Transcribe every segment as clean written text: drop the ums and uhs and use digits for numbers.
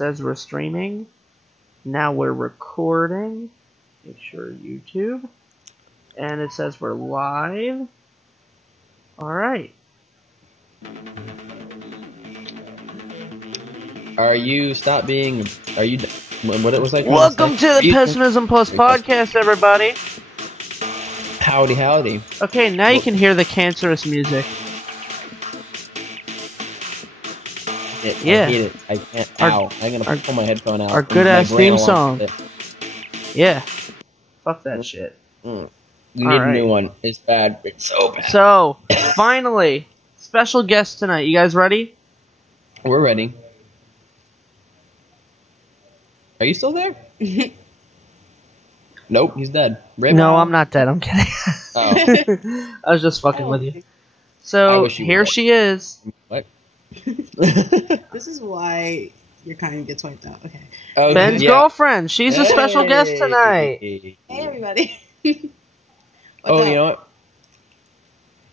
says we're streaming. Now we're recording. Make sure YouTube. And it says we're live. Alright. Are you what it was like? Welcome to the Pessimism Plus podcast, everybody. Howdy, howdy. Okay, now you can hear the cancerous music. I hate it. I can't. Ow. I'm gonna pull my headphone out. Our good-ass theme song. Yeah. Fuck that shit. You need a new one. It's bad. It's so bad. So, finally, special guest tonight. You guys ready? We're ready. Are you still there? Nope, he's dead. No, I'm not dead. I'm kidding. Oh. I was just fucking with you. So, here she is. What? This is why your kind gets wiped out. Okay. Ben's girlfriend. She's a special guest tonight. Hey, everybody. You know what?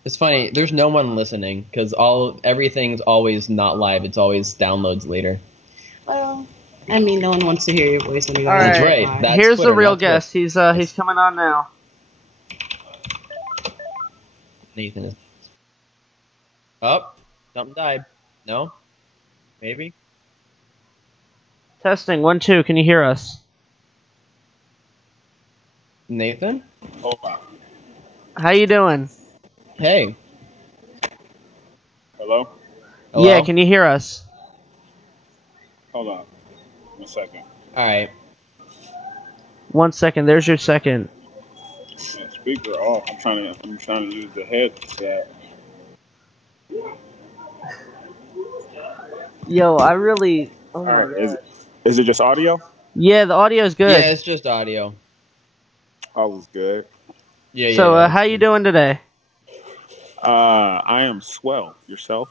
It's funny. There's no one listening because everything's always not live. It's always downloads later. Well, I mean, no one wants to hear your voice when you go. That's right. Here's the real guest. He's coming on now. Nathan is. Oh, something died. No? Maybe? Testing, 1, 2. Can you hear us? Nathan? Hold on. How you doing? Hey. Hello? Yeah, can you hear us? Hold on. 1 second. Alright. 1 second. There's your second. Yeah, speaker off. I'm trying to use the headset. Yo, I really... Oh my Alright, God. is it just audio? Yeah, the audio's good. Yeah, it's just audio. All is good. Yeah, So, yeah. how you doing today? I am swell. Yourself?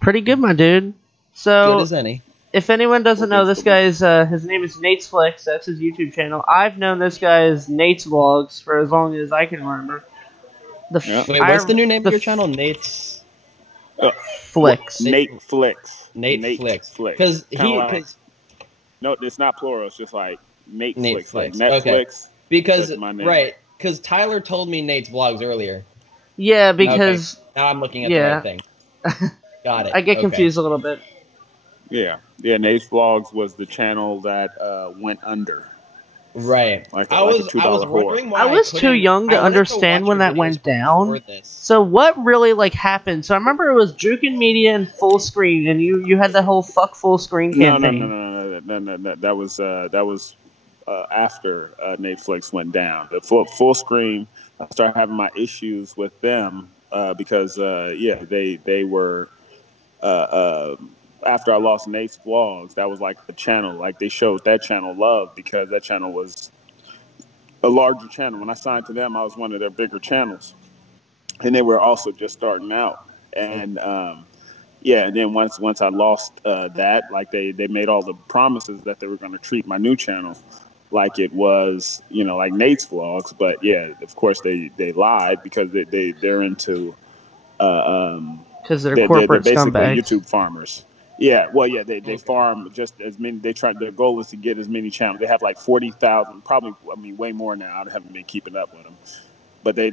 Pretty good, my dude. So, Good as any. if anyone doesn't know, this guy's, his name is Natesflicks. That's his YouTube channel. I've known this guy as Nate's Vlogs for as long as I can remember. Yeah. Wait, what's the new name of your channel? Nate's... Flicks. Natesflicks. Natesflicks. Because Because no, it's not plural. It's just like Natesflicks. Like Netflix. Netflix. Okay. Because, my name. right, because Tyler told me Nate's Vlogs earlier. Yeah, because... Okay. Now I'm looking at the right thing. Got it. I get confused a little bit. Yeah. Nate's Vlogs was the channel that went under. Right. I was wondering why I was too young to understand when that went down. So what really happened? So I remember it was Drunken Media and Full Screen, and you had the whole fuck full screen campaign. No. That was after Natesflicks went down. The full screen. I started having my issues with them because they were after I lost Nate's Vlogs, that was like the channel. Like they showed that channel love because that channel was a larger channel. When I signed to them, I was one of their bigger channels, and they were also just starting out. And and then once I lost that, like they made all the promises that they were going to treat my new channel like it was, like Nate's Vlogs. But yeah, of course they lied because they're into because they're corporate basically scumbags. YouTube farmers. Yeah, well, yeah, they farm just as many. Their goal is to get as many channels. They have like 40,000, probably. I mean, way more now. I haven't been keeping up with them, but they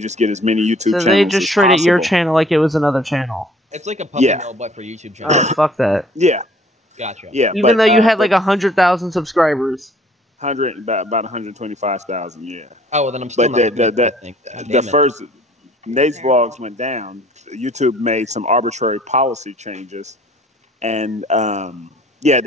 just get as many YouTube channels. So they just as treated your possible. channel like it was another channel. It's like a puppy mill, but for YouTube channel. Oh, fuck that. Yeah, Gotcha. yeah. Even though you had like 100,000 subscribers. about 125,000. Yeah. Oh well, then I'm still But not. the first Nate's Vlogs went down. YouTube made some arbitrary policy changes. And they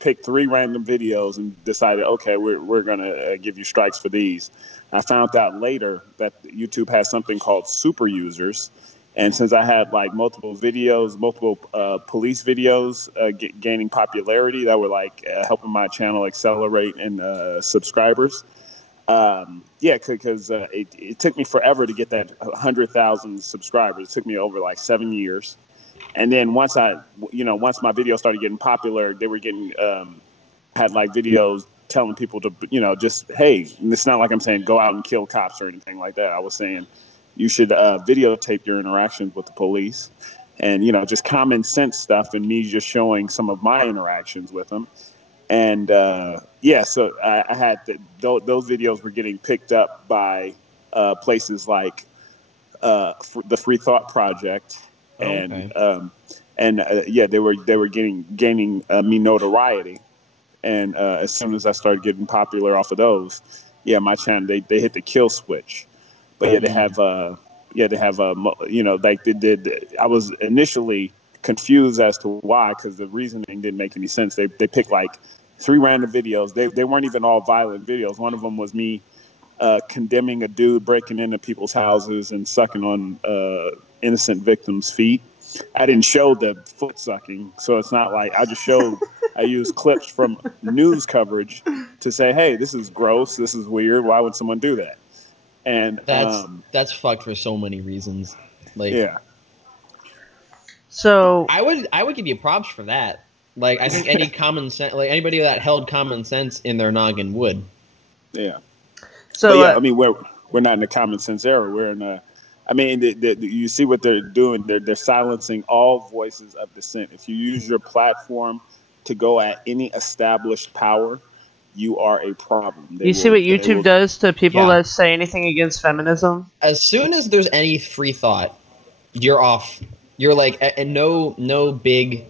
picked 3 random videos and decided, okay, we're gonna give you strikes for these. I found out later that YouTube has something called super users, and since I had like multiple police videos gaining popularity that were like helping my channel accelerate in subscribers. Because it took me forever to get that 100,000 subscribers. It took me over like 7 years. And then once my video started getting popular, they were getting had like videos telling people to, just, hey, and it's not like I'm saying go out and kill cops or anything like that. I was saying you should videotape your interactions with the police. and just common sense stuff, and me just showing some of my interactions with them. And so I had those videos were getting picked up by places like the Free Thought Project, and they were gaining me notoriety. And as soon as I started getting popular off of those, my channel they hit the kill switch. But they have like they did. I was initially confused as to why, because the reasoning didn't make any sense. They picked like 3 random videos. They weren't even all violent videos. One of them was me condemning a dude breaking into people's houses and sucking on innocent victims' feet. I didn't show the foot sucking, so it's not like I just showed. I used clips from news coverage to say, "Hey, this is gross. This is weird. Why would someone do that?" And that's fucked for so many reasons. Like, yeah. So I would give you props for that. Like, I think any common sense, like anybody that held common sense in their noggin would. Yeah. So I mean, we're not in the common sense era. We're in a. I mean, you see what they're doing. They're silencing all voices of dissent. If you use your platform to go at any established power, you are a problem. You see what YouTube does to people that say anything against feminism? As soon as there's any free thought, you're off. You're like, and no big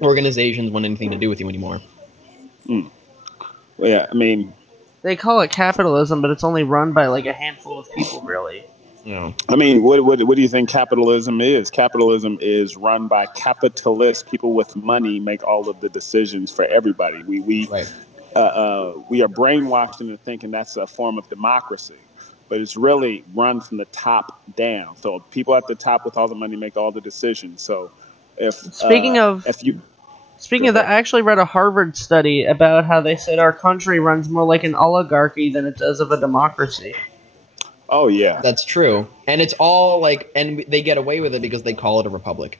organizations want anything to do with you anymore. Well, yeah, I mean, they call it capitalism, but it's only run by like a handful of people, really. Yeah. I mean, what do you think capitalism is? Capitalism is run by capitalists. People with money make all of the decisions for everybody. We are brainwashed into thinking that's a form of democracy, but it's really run from the top down. So people at the top with all the money make all the decisions. So speaking of that, I actually read a Harvard study about how they said our country runs more like an oligarchy than it does of a democracy. Oh, yeah. That's true. And it's all like, and they get away with it because they call it a republic.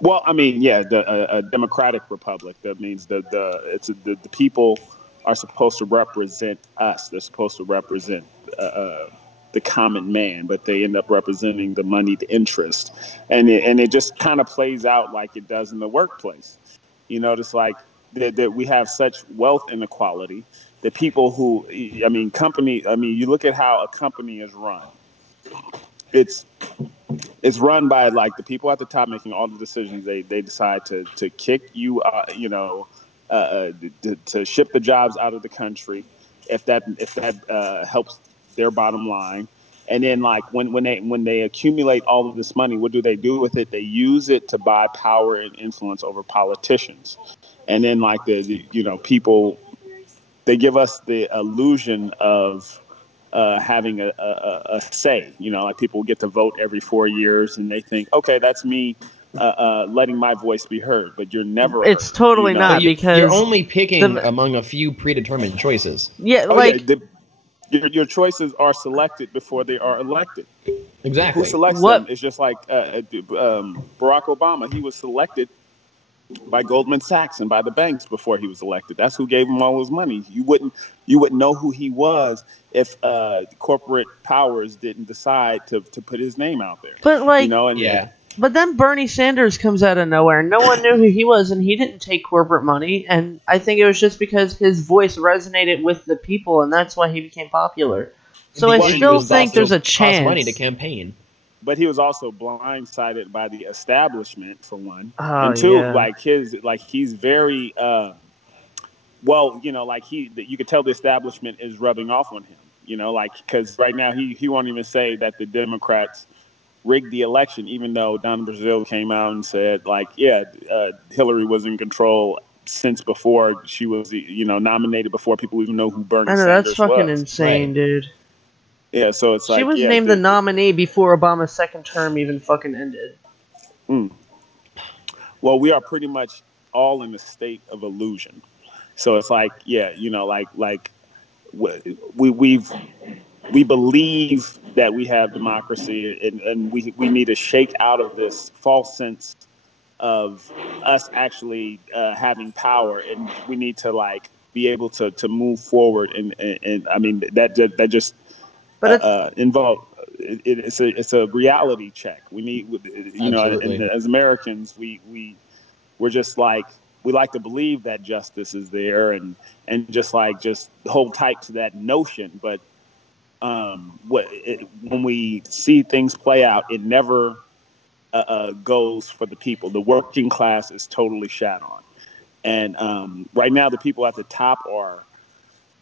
Well, I mean, yeah, a democratic republic. That means the people are supposed to represent us. They're supposed to represent the common man, but they end up representing the moneyed interest. And it just kind of plays out like it does in the workplace. You notice like that we have such wealth inequality. The people who, you look at how a company is run. It's run by like the people at the top making all the decisions. They decide to kick you, to ship the jobs out of the country, if that helps their bottom line. And then like when they accumulate all of this money, what do they do with it? They use it to buy power and influence over politicians. And then like people. They give us the illusion of having a say. Like people get to vote every 4 years, and they think, okay, that's me letting my voice be heard. But you're never. It's totally not, because you're only picking among a few predetermined choices. Yeah, your choices are selected before they are elected. Exactly. Who selects them? It's just like Barack Obama. He was selected by Goldman Sachs and by the banks before he was elected. That's who gave him all his money. You wouldn't know who he was if corporate powers didn't decide to put his name out there. But But then Bernie Sanders comes out of nowhere. No one knew who he was, and he didn't take corporate money. And I think it was just because his voice resonated with the people, and that's why he became popular. So I still think there's a chance. Cost money to campaign. But he was also blindsided by the establishment, for one, and two, he's very you could tell the establishment is rubbing off on him. Because right now he won't even say that the Democrats rigged the election, even though Don Brazil came out and said Hillary was in control since before she was nominated, before people even know who Bernie Sanders was. That's fucking insane, dude. Yeah, so it's like she was named the nominee before Obama's second term even fucking ended. Well, we are pretty much all in a state of illusion. So it's like, we believe that we have democracy, and we need to shake out of this false sense of us actually having power, and we need to be able to move forward. And I mean that just. But it's a reality check. We need, you know, and as Americans, we're just like, we like to believe that justice is there and just hold tight to that notion. But when we see things play out, it never goes for the people. The working class is totally shat on. And right now, the people at the top are,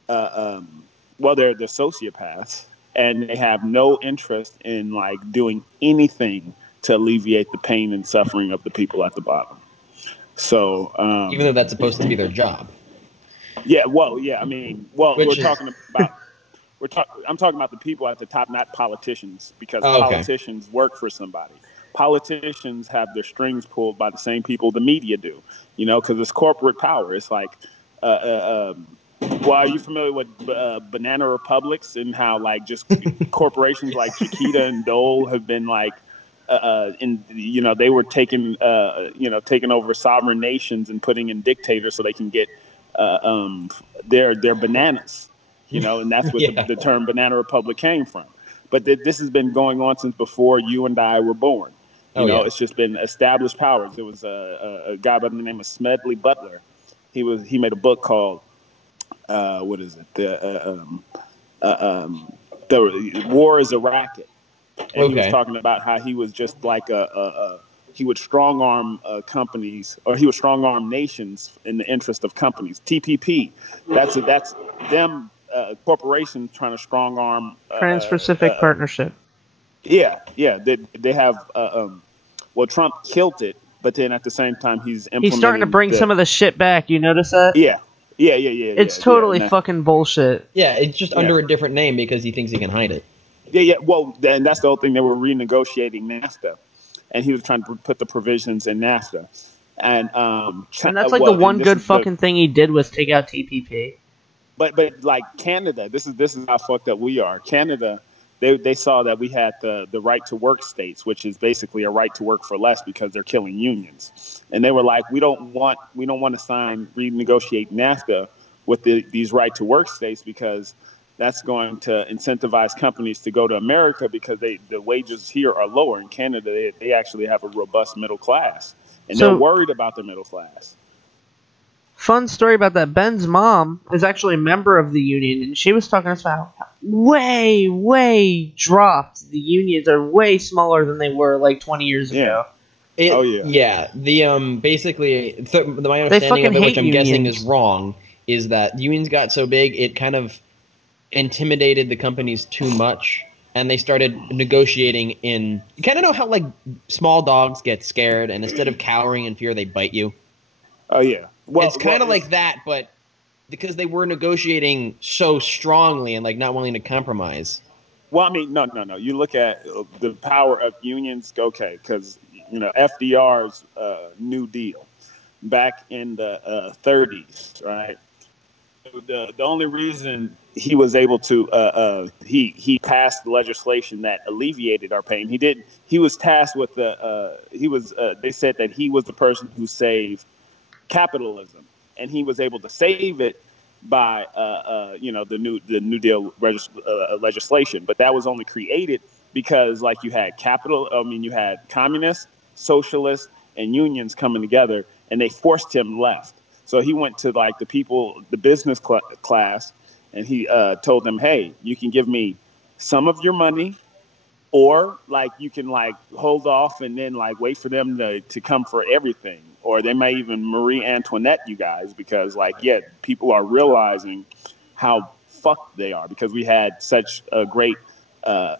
they're the sociopaths, and they have no interest in like doing anything to alleviate the pain and suffering of the people at the bottom. So even though that's supposed to be their job. Yeah. Well, yeah. I mean, I'm talking about the people at the top, not politicians, because politicians work for somebody. Politicians have their strings pulled by the same people the media do, you know, because it's corporate power. It's like, are you familiar with banana republics and how like just corporations like Chiquita and Dole have been like, they were taking over sovereign nations and putting in dictators so they can get their bananas, you know, and that's what the term banana republic came from. But this has been going on since before you and I were born. It's just been established powers. There was a guy by the name of Smedley Butler. He made a book called what is it? The War is a Racket. And he was talking about how he was just like he would strong arm companies, or he would strong arm nations in the interest of companies. TPP, that's them corporations trying to strong arm Trans-Pacific Partnership. Yeah, they have. Trump killed it, but then at the same time he's starting to bring some of the shit back. You notice that? Yeah. It's totally fucking bullshit. Yeah, it's just under a different name because he thinks he can hide it. Yeah. Well, and that's the whole thing. They were renegotiating NAFTA, and he was trying to put the provisions in NAFTA. And that's like the one good fucking thing he did was take out TPP. But like Canada, this is how fucked up we are. Canada, they saw that we had the right to work states, which is basically a right to work for less because they're killing unions. And they were like, we don't want to renegotiate NAFTA with these right to work states because that's going to incentivize companies to go to America because the wages here are lower. In Canada, they actually have a robust middle class, and they're worried about the middle class. Fun story about that. Ben's mom is actually a member of the union, and she was talking to us about how way dropped. The unions are way smaller than they were like 20 years ago. Yeah. The basically, my understanding of it, which I'm guessing is wrong, is that unions got so big it kind of intimidated the companies too much, and they started negotiating in. You kind of know how like small dogs get scared, and instead of cowering in fear, they bite you. Oh yeah. Well, it's kind of like that, but because they were negotiating so strongly and like not willing to compromise. Well, I mean, no. You look at the power of unions. Okay, because FDR's New Deal back in the 30s, right? The only reason he was able to he passed legislation that alleviated our pain. He was tasked with they said that he was the person who saved capitalism, and he was able to save it by the New Deal legislation. But that was only created because like you had you had communists, socialists, and unions coming together, and they forced him left. So he went to like the people, the business class, and he told them, hey, you can give me some of your money, or like you can like hold off and then like wait for them to come for everything. Or they may even Marie Antoinette you guys, because like, people are realizing how fucked they are because we had such a great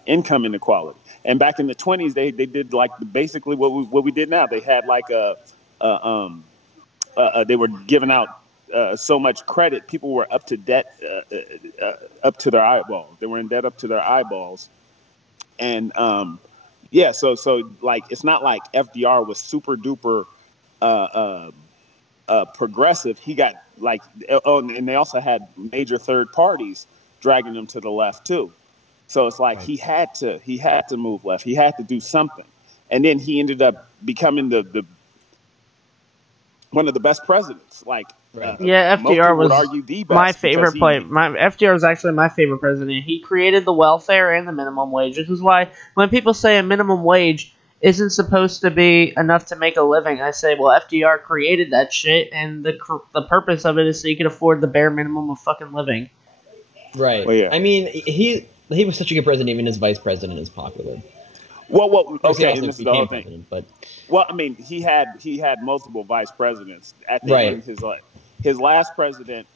income inequality. And back in the 20s, they did like basically what we did now. They had like they were giving out so much credit. People were up to debt, up to their eyeballs. They were in debt up to their eyeballs. And so like it's not like FDR was super duper progressive. He got like, and they also had major third parties dragging them to the left too. So it's like he had to move left. He had to do something, and then he ended up becoming one of the best presidents. Like, yeah, FDR was argue the best my favorite point. FDR was actually my favorite president. He created the welfare and the minimum wage. This is why when people say a minimum wage isn't supposed to be enough to make a living, I say, well, FDR created that shit, and the purpose of it is so you can afford the bare minimum of fucking living. Right. Well, yeah. I mean, he was such a good president, even his vice president is popular. Well, okay, and this is the whole thing. But well, I mean, he had multiple vice presidents at the end of his life. His last president,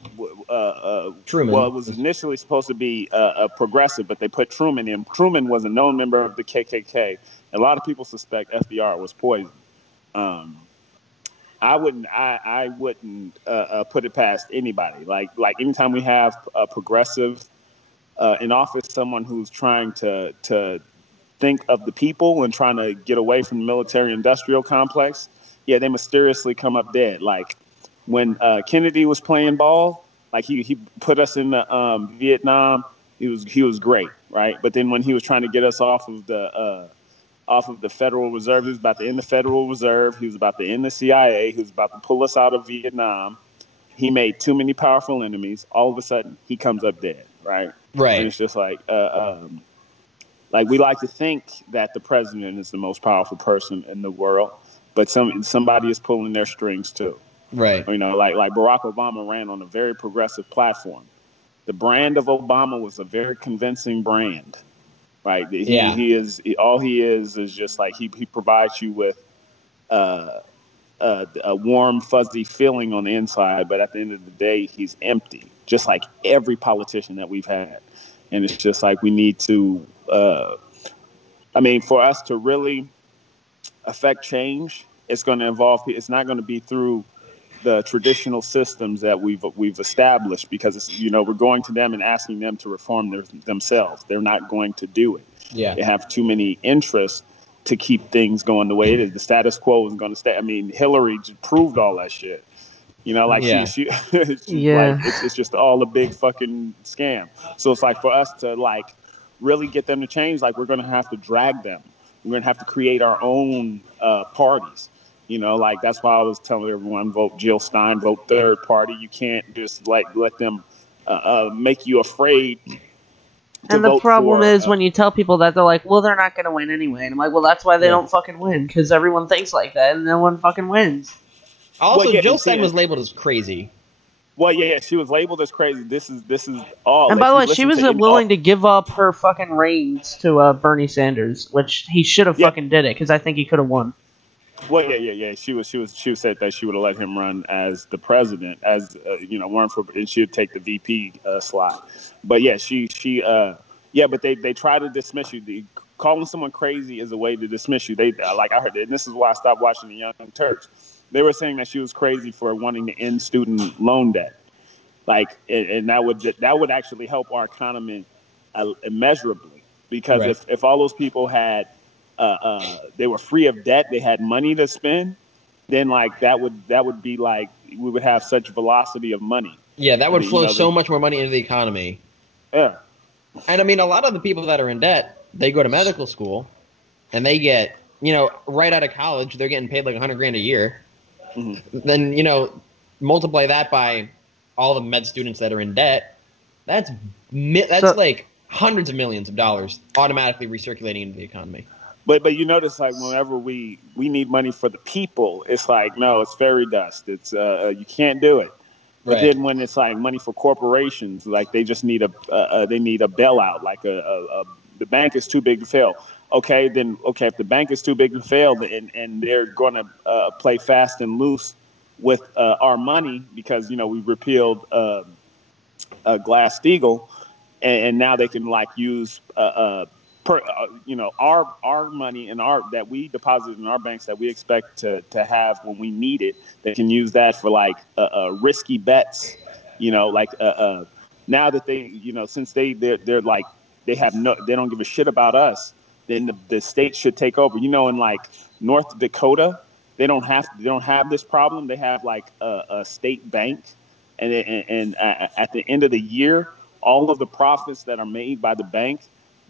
Truman. Well, it was initially supposed to be a progressive, but they put Truman in. Truman was a known member of the KKK. A lot of people suspect FDR was poisoned. I wouldn't put it past anybody. Like anytime we have a progressive in office, someone who's trying to think of the people and trying to get away from the military-industrial complex, yeah, they mysteriously come up dead. Like when Kennedy was playing ball, like he put us in the Vietnam, he was great, right? But then when he was trying to get us off of the Federal Reserve, he was about to end the Federal Reserve, he was about to end the CIA, he was about to pull us out of Vietnam. He made too many powerful enemies. All of a sudden, he comes up dead, right? Right. And it's just like we like to think that the president is the most powerful person in the world, but somebody is pulling their strings too. Right. You know, like Barack Obama ran on a very progressive platform. The brand of Obama was a very convincing brand, right? He is just like he provides you with a warm, fuzzy feeling on the inside, but at the end of the day, he's empty, just like every politician that we've had. And it's just like we need to, for us to really affect change, it's going to involve, it's not going to be through the traditional systems that we've established, because it's, we're going to them and asking them to reform themselves. They're not going to do it. Yeah. They have too many interests to keep things going the way it is. The status quo isn't going to stay. I mean, Hillary proved all that shit. She yeah. It's just all a big fucking scam. So it's like for us to like really get them to change, like we're going to have to drag them. We're going to have to create our own parties. Like that's why I was telling everyone, vote Jill Stein, vote third party. You can't just like let them make you afraid. And the problem is when you tell people that, they're like, well, they're not going to win anyway. And I'm like, well, that's why they don't fucking win, because everyone thinks like that and no one fucking wins. Also, Jill Stein was labeled as crazy. Well, yeah, she was labeled as crazy. This is all. And by the way, she was willing to give up her fucking reins to Bernie Sanders, which he should have fucking did it, because I think he could have won. Well, yeah. She said that she would have let him run as the president, as run for, and she would take the VP slot. But yeah, but they try to dismiss you. Calling someone crazy is a way to dismiss you. They like I heard, and this is why I stopped watching the Young Turks. They were saying that she was crazy for wanting to end student loan debt, and that would actually help our economy immeasurably, because if all those people had they were free of debt, they had money to spend, then like that would be like we would have such velocity of money. Yeah, that would flow so much more money into the economy. Yeah, and I mean a lot of the people that are in debt, they go to medical school, and they get right out of college, they're getting paid like $100,000 a year. Mm-hmm. Then multiply that by all the med students that are in debt. That's like hundreds of millions of dollars automatically recirculating into the economy. But you notice like whenever we need money for the people, it's like no, it's fairy dust. It's you can't do it. But then when it's like money for corporations, like they just need a bailout. Like the bank is too big to fail. Okay, if the bank is too big to fail, and they're going to play fast and loose with our money because we repealed Glass-Steagall, and now they can like use our money and that we deposit in our banks that we expect to have when we need it. They can use that for like risky bets. Now that they since they're like they don't give a shit about us. Then the state should take over. In like North Dakota, they don't have this problem. They have like a state bank, and at the end of the year, all of the profits that are made by the bank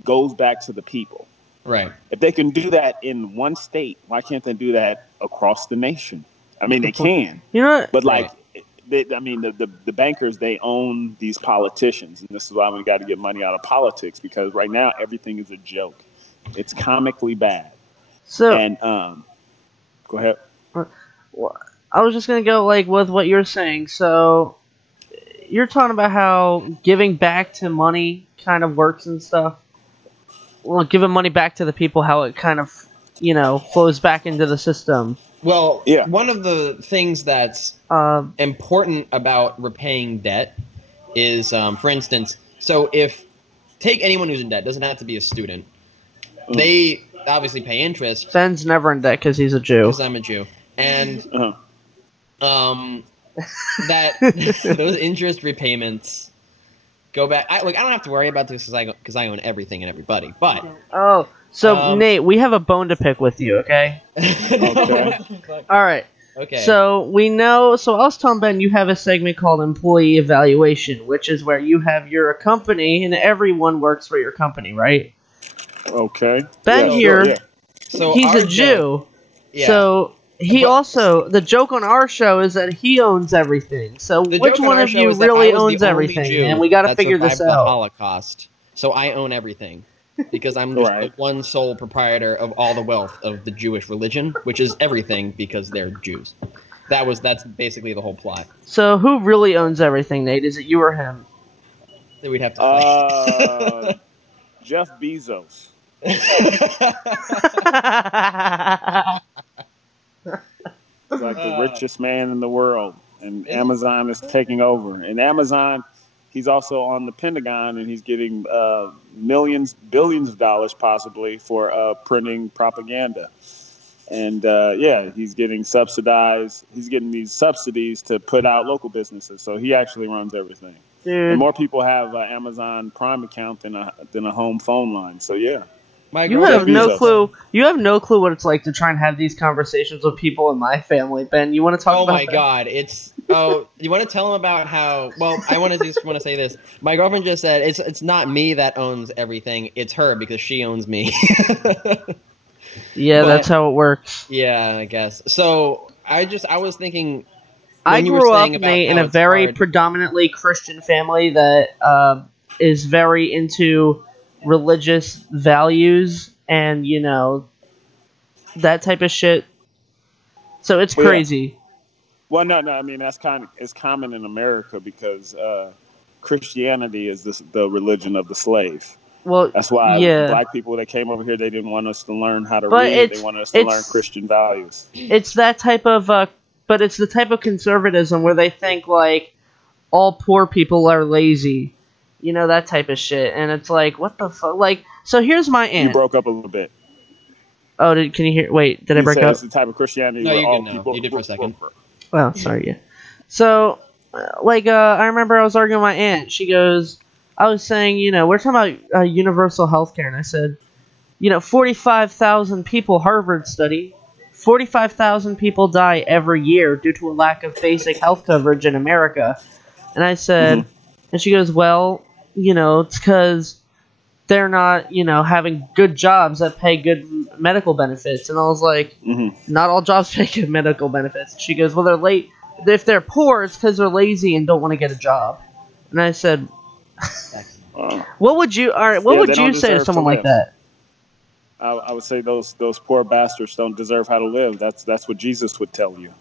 goes back to the people. Right. If they can do that in one state, why can't they do that across the nation? I mean, they can. You know what? But like, the bankers, they own these politicians, and this is why we got to get money out of politics, because right now everything is a joke. It's comically bad. So, and go ahead. I was just gonna go like with what you're saying. So, you're talking about how giving back to money kind of works and stuff. Well, giving money back to the people, how it kind of, flows back into the system. Well, one of the things that's important about repaying debt is, for instance, so take anyone who's in debt, doesn't have to be a student. They obviously pay interest. Ben's never in debt because he's a Jew. Because I'm a Jew. And that those interest repayments go back. I don't have to worry about this because I own everything and everybody. But Nate, we have a bone to pick with you, okay? Okay. All right. Okay. So we know. So I was telling Ben, you have a segment called Employee Evaluation, which is where you have your company and everyone works for your company, right? Okay. Ben here, so he's a Jew. Yeah. So the joke on our show is that he owns everything. So which one of you really owns everything? And we got to figure this out. The Holocaust. So I own everything because I'm just the one sole proprietor of all the wealth of the Jewish religion, which is everything because they're Jews. That's basically the whole plot. So who really owns everything, Nate? Is it you or him? Then we'd have to Jeff Bezos. He's like the richest man in the world, and Amazon is taking over. And Amazon, he's also on the Pentagon, and he's getting billions of dollars possibly for printing propaganda. And he's getting subsidized. He's getting these subsidies to put out local businesses. So he actually runs everything. Dude. And more people have an Amazon Prime account than a home phone line. So yeah. You have no clue. You have no clue what it's like to try and have these conversations with people in my family. Ben, you want to talk about that? Oh my God, you want to tell them about how? Well, I want to say this. My girlfriend just said it's not me that owns everything. It's her because she owns me. Yeah, that's how it works. Yeah, I guess. So I was thinking. I grew up, Nate, in a very predominantly Christian family that is very into religious values and that type of shit. So it's crazy. Well, no. I mean, it's common in America because Christianity is the religion of the slave. Well, that's why black people that came over here, they didn't want us to learn how to read. They wanted us to learn Christian values. It's that type of, but it's the type of conservatism where they think like all poor people are lazy. That type of shit. And it's like, what the fuck? Like, so here's my aunt. You broke up a little bit. Oh, can you hear? Wait, did I break up? It's the type of Christianity where all people... people... You did for a second. Well, sorry, yeah. So, I remember I was arguing with my aunt. She goes, I was saying, we're talking about universal health care. And I said, 45,000 people, Harvard study, 45,000 people die every year due to a lack of basic health coverage in America. And I said, and she goes, well, it's because they're not, having good jobs that pay good medical benefits. And I was like, not all jobs pay good medical benefits. She goes, well, they're late. If they're poor, it's because they're lazy and don't want to get a job. And I said, what would you say to someone like that? I would say those poor bastards don't deserve how to live. That's what Jesus would tell you.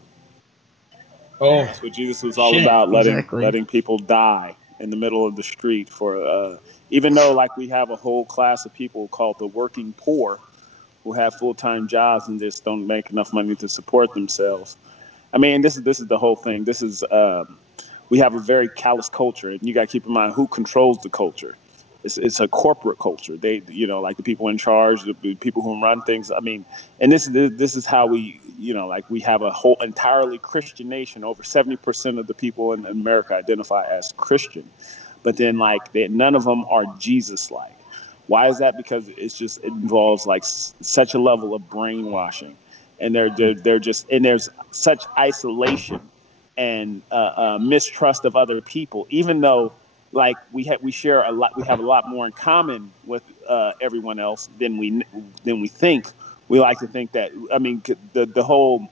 Oh, that's what Jesus was all about, letting people die in the middle of the street for even though like we have a whole class of people called the working poor who have full-time jobs and just don't make enough money to support themselves. I mean, this is the whole thing. This is we have a very callous culture, and you got to keep in mind who controls the culture. It's a corporate culture. They, like the people in charge, the people who run things. I mean, and this is how we, we have a whole entirely Christian nation. Over 70% of the people in America identify as Christian, but then none of them are Jesus-like. Why is that? Because it involves such a level of brainwashing, and they're just, and there's such isolation and mistrust of other people, even though. We share a lot. We have a lot more in common with everyone else than we think. We like to think that. I mean, the whole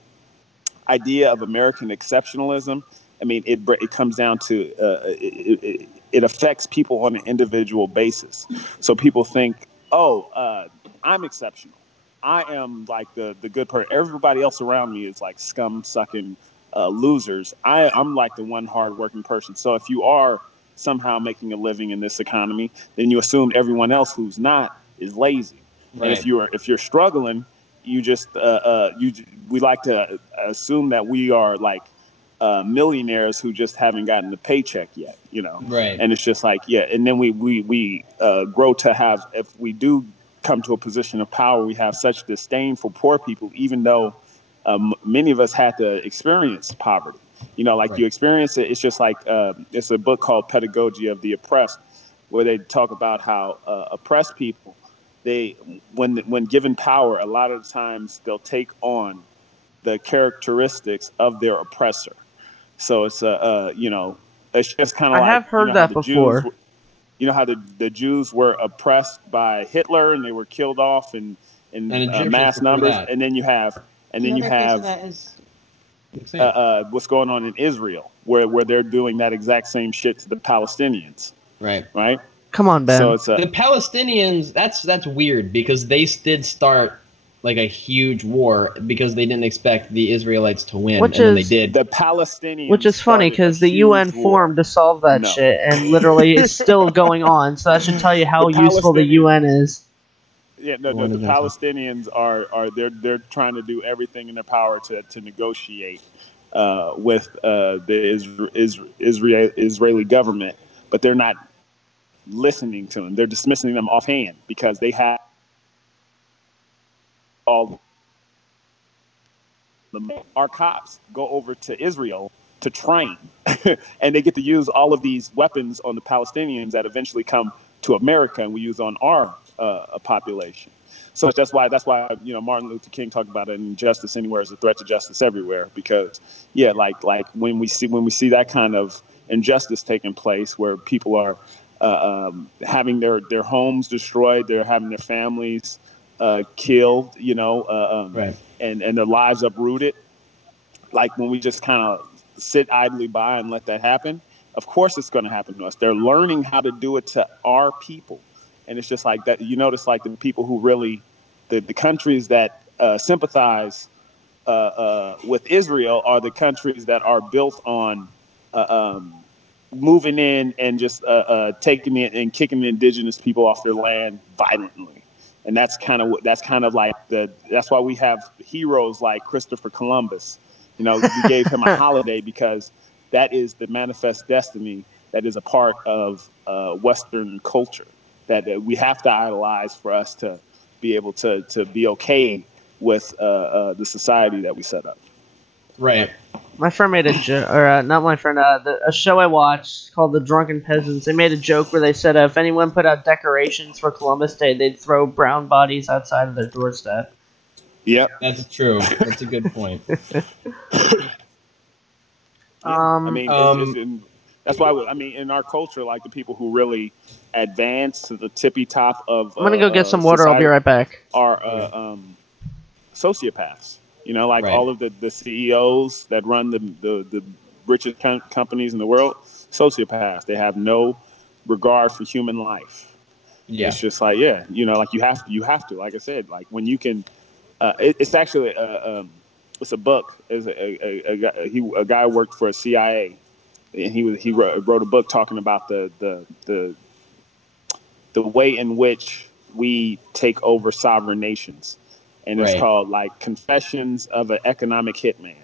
idea of American exceptionalism, I mean, it comes down to it affects people on an individual basis. So people think, oh, I'm exceptional. I am like the good person. Everybody else around me is like scum sucking losers. I'm like the one hardworking person. So if you are somehow making a living in this economy, then you assume everyone else who's not is lazy. Right. And if you're struggling, you just we like to assume that we are like millionaires who just haven't gotten the paycheck yet, you know. Right. And it's just like, yeah. And then we grow to have, if we do come to a position of power, we have such disdain for poor people, even though many of us had to experience poverty. You know, like, right. You experience it. It's just like it's a book called Pedagogy of the Oppressed, where they talk about how oppressed people, when given power, a lot of the times they'll take on the characteristics of their oppressor. So it's you know, it's just kind of like, I have heard that before. You know how the Jews were oppressed by Hitler and they were killed off in mass numbers, and then you have what's going on in Israel, where they're doing that exact same shit to the Palestinians. Right. Come on, Ben. So it's the Palestinians. That's weird, because they did start like a huge war because they didn't expect the Israelites to win, and then they did. The Palestinians, which is funny because the UN formed to solve that shit, and literally it's still going on. So that should tell you how useful the UN is. Yeah, the Palestinians are they're trying to do everything in their power to negotiate with the Israeli government, but they're not listening to them. They're dismissing them offhand because they have all our cops go over to Israel to train, and they get to use all of these weapons on the Palestinians that eventually come to America and we use on our population. So that's why you know, Martin Luther King talked about injustice anywhere is a threat to justice everywhere, because like when we see that kind of injustice taking place, where people are having their homes destroyed, they're having their families killed, you know, right. and their lives uprooted. Like, when we just kind of sit idly by and let that happen, of course it's going to happen to us. They're learning how to do it to our people. And it's just like that. You notice, like, the people who really, the countries that sympathize with Israel are the countries that are built on moving in and just taking it and kicking the indigenous people off their land violently. And that's kind of like that's why we have heroes like Christopher Columbus. You know, we gave him a holiday because that is the manifest destiny that is a part of Western culture that we have to idolize for us to be able to be okay with the society that we set up. Right. My friend made a joke, or not my friend, a show I watched called The Drunken Peasants. They made a joke where they said if anyone put out decorations for Columbus Day, they'd throw brown bodies outside of their doorstep. Yep. That's true. That's a good point. I mean, that's why, I mean, in our culture, like, the people who really advance to the tippy top of I'm going to go get some water. I'll be right back. Are sociopaths. You know, like, right. All of the CEOs that run the richest companies in the world, sociopaths. They have no regard for human life. Yeah. It's just like, yeah, you know, like, you have to, like I said, like, when you can, it's actually, it's a book. It's a guy worked for a CIA, and he wrote a book talking about the way in which we take over sovereign nations. And it's called, like, Confessions of an Economic Hitman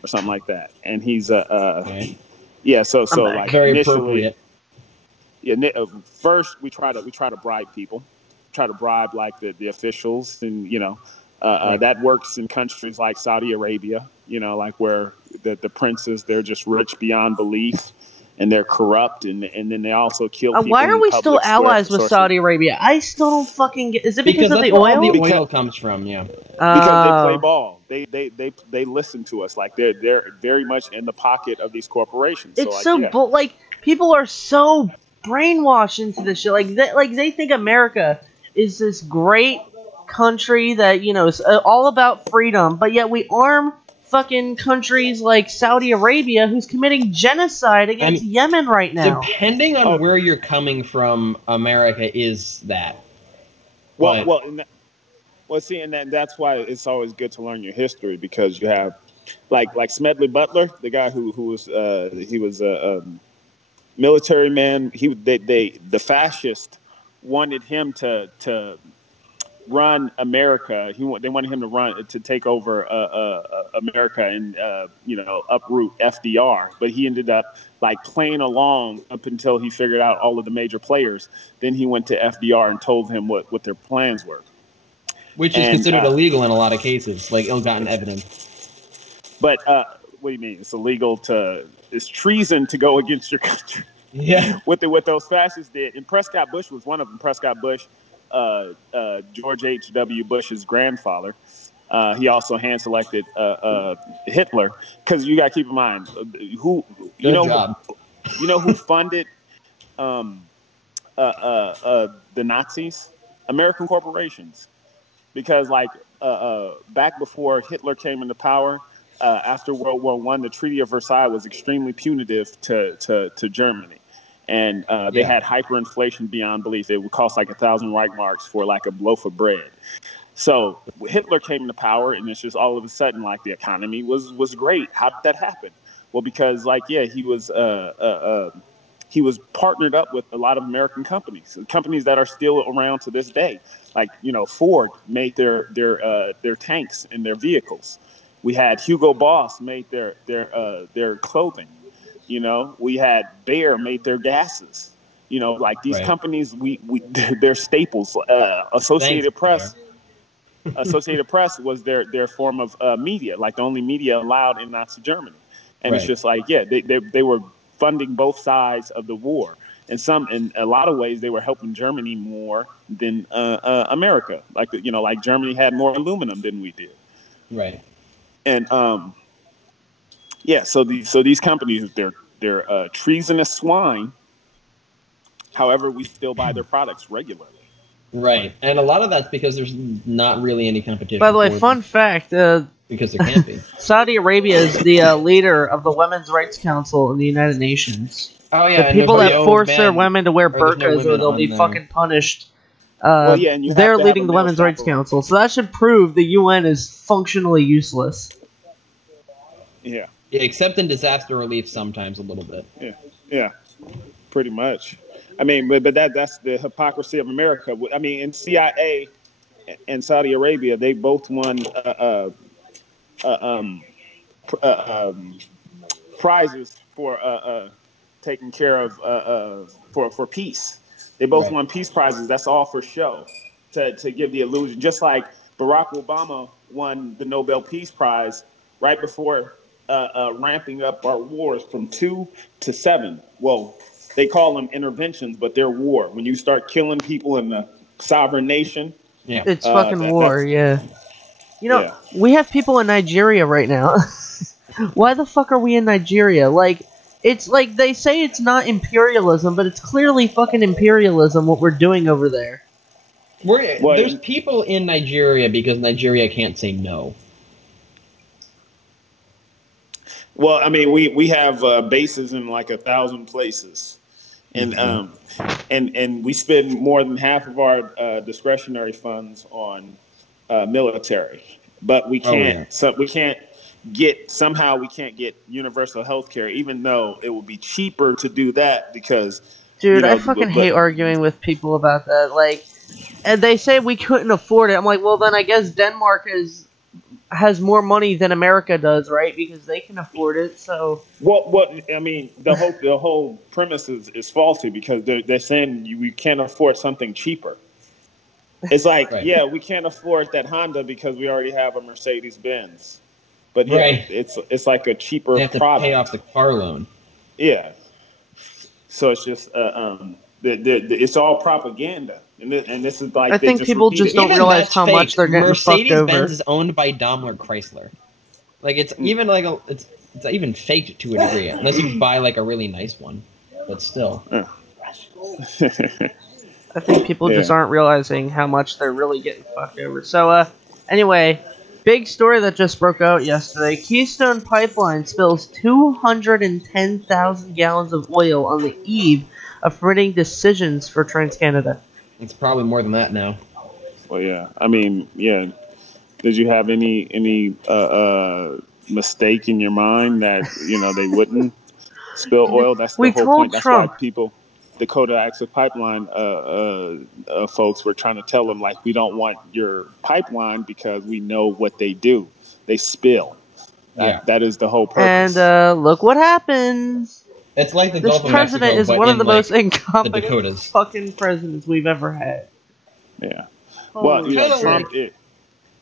or something like that. And he's so like, very initially, first we try to bribe people, try to bribe, like, the officials, and, you know, that works in countries like Saudi Arabia, you know, like, where the princes, they're just rich beyond belief. And they're corrupt, and then they also kill people. Why are we still allies with Saudi Arabia? I still don't fucking get. Is it because of the oil? Because the oil comes from, yeah. Because they play ball. They listen to us. Like, they're very much in the pocket of these corporations. It's like people are so brainwashed into this shit. Like they think America is this great country that, you know, is all about freedom, but yet we arm fucking countries like Saudi Arabia, who's committing genocide against Yemen right now. Depending on where you're coming from, America is that. See, and that's why it's always good to learn your history, because you have, like Smedley Butler, the guy who was a military man. The fascists wanted him to run America. They wanted him to take over America and uproot FDR. But he ended up playing along up until he figured out all of the major players. Then he went to FDR and told him what their plans were. Which is considered illegal in a lot of cases, like ill-gotten evidence. But what do you mean? It's treason to go against your country. Yeah. What those fascists did. And Prescott Bush was one of them. Prescott Bush, George H.W. Bush's grandfather. He also hand-selected Hitler. Because you got to keep in mind, who funded the Nazis? American corporations. Because back before Hitler came into power, after World War I, the Treaty of Versailles was extremely punitive to Germany. And they had hyperinflation beyond belief. It would cost 1,000 Reichmarks for a loaf of bread. So Hitler came into power, and it's just all of a sudden the economy was great. How did that happen? Well, because he was partnered up with a lot of American companies that are still around to this day. Ford made their tanks and their vehicles. We had Hugo Boss made their clothing. We had Bayer made their gases. These companies, they're staples. Associated Press was their form of media, the only media allowed in Nazi Germany. And it's just they were funding both sides of the war. And in a lot of ways, they were helping Germany more than America. Germany had more aluminum than we did. Right. And so these companies, they're treasonous swine. However, we still buy their products regularly. Right, and a lot of that's because there's not really any competition. By the way, fun fact: because there can't be. Saudi Arabia is the leader of the Women's Rights Council in the United Nations. Oh yeah, the people that force their women to wear burqas or they'll be fucking punished. They're leading the Women's Rights Council, so that should prove the UN is functionally useless. Yeah, except in disaster relief, sometimes a little bit. Yeah, pretty much. I mean, but that's the hypocrisy of America. I mean, in CIA and Saudi Arabia, they both won prizes for taking care of for peace. They both won peace prizes. That's all for show, to give the illusion. Just like Barack Obama won the Nobel Peace Prize right before ramping up our wars from 2 to 7. Well, they call them interventions, but they're war. When you start killing people in the sovereign nation, it's fucking war. We have people in Nigeria right now. Why the fuck are we in Nigeria? It's they say it's not imperialism, but it's clearly fucking imperialism what we're doing over there. There's people in Nigeria because Nigeria can't say no. Well, I mean, we have bases in 1,000 places. And we spend more than half of our discretionary funds on military, but we can't. So we can't get universal health care, even though it would be cheaper to do that because. Dude, I fucking hate arguing with people about that. And they say we couldn't afford it. I'm like, well, then I guess Denmark has more money than America does, right? Because they can afford it. So I mean, the whole premise is faulty because they're saying we can't afford something cheaper. It's we can't afford that Honda because we already have a Mercedes Benz, but it's like a cheaper they have to product. Pay off the car loan. Yeah, so it's just it's all propaganda. And this is I think people just don't realize how much they're getting fucked over. Mercedes-Benz is owned by Daimler Chrysler. It's even it's even faked to a degree, unless you buy a really nice one. But still. I think people just aren't realizing how much they're really getting fucked over. So anyway, Big story that just broke out yesterday. Keystone Pipeline spills 210,000 gallons of oil on the eve of permitting decisions for TransCanada. It's probably more than that now. Well, yeah. I mean, yeah. Did you have any mistake in your mind that they wouldn't spill oil? That's the whole point. That's why people, Dakota Access Pipeline folks, were trying to tell them, like, we don't want your pipeline because we know what they do. They spill. That is the whole purpose. And look what happens. It's like the this Gulf of Mexico, president is one of the most incompetent fucking presidents we've ever had. Yeah. Well,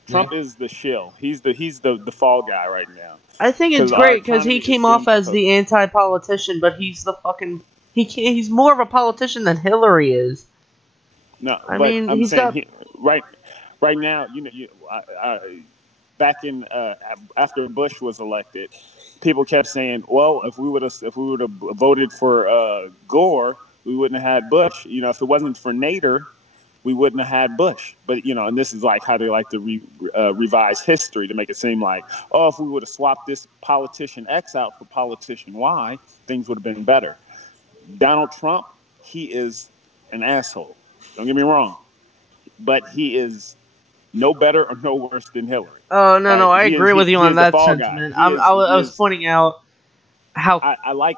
Trump is the shill. He's the fall guy right now. I think it's great because he came off as the anti-politician, but he's the fucking he's more of a politician than Hillary is. No, I mean he's got right now. Back in after Bush was elected, people kept saying, "Well, if we would have voted for Gore, we wouldn't have had Bush. If it wasn't for Nader, we wouldn't have had Bush." But and this is like how they like to revise history to make it seem like, oh, if we would have swapped this politician X out for politician Y, things would have been better. Donald Trump, he is an asshole. Don't get me wrong, but he is no better or no worse than Hillary. Oh no, I agree with you on that sentiment. I was pointing out how I like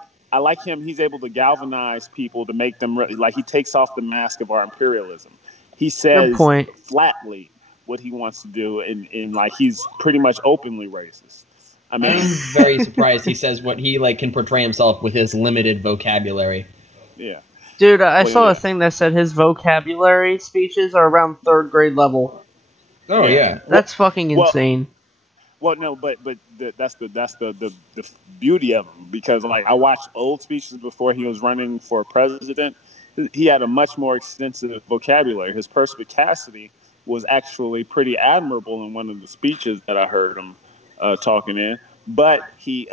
him. He's able to galvanize people to make them like he takes off the mask of our imperialism. He says flatly what he wants to do, and like he's pretty much openly racist. I mean, I'm very surprised he says what he can portray himself with his limited vocabulary. Yeah. Dude, I saw a thing that said his vocabulary speeches are around 3rd grade level. Oh yeah, that's fucking insane. Well, no, but that's the beauty of him, because like I watched old speeches before he was running for president. He had a much more extensive vocabulary. His perspicacity was actually pretty admirable in one of the speeches that I heard him talking in. But he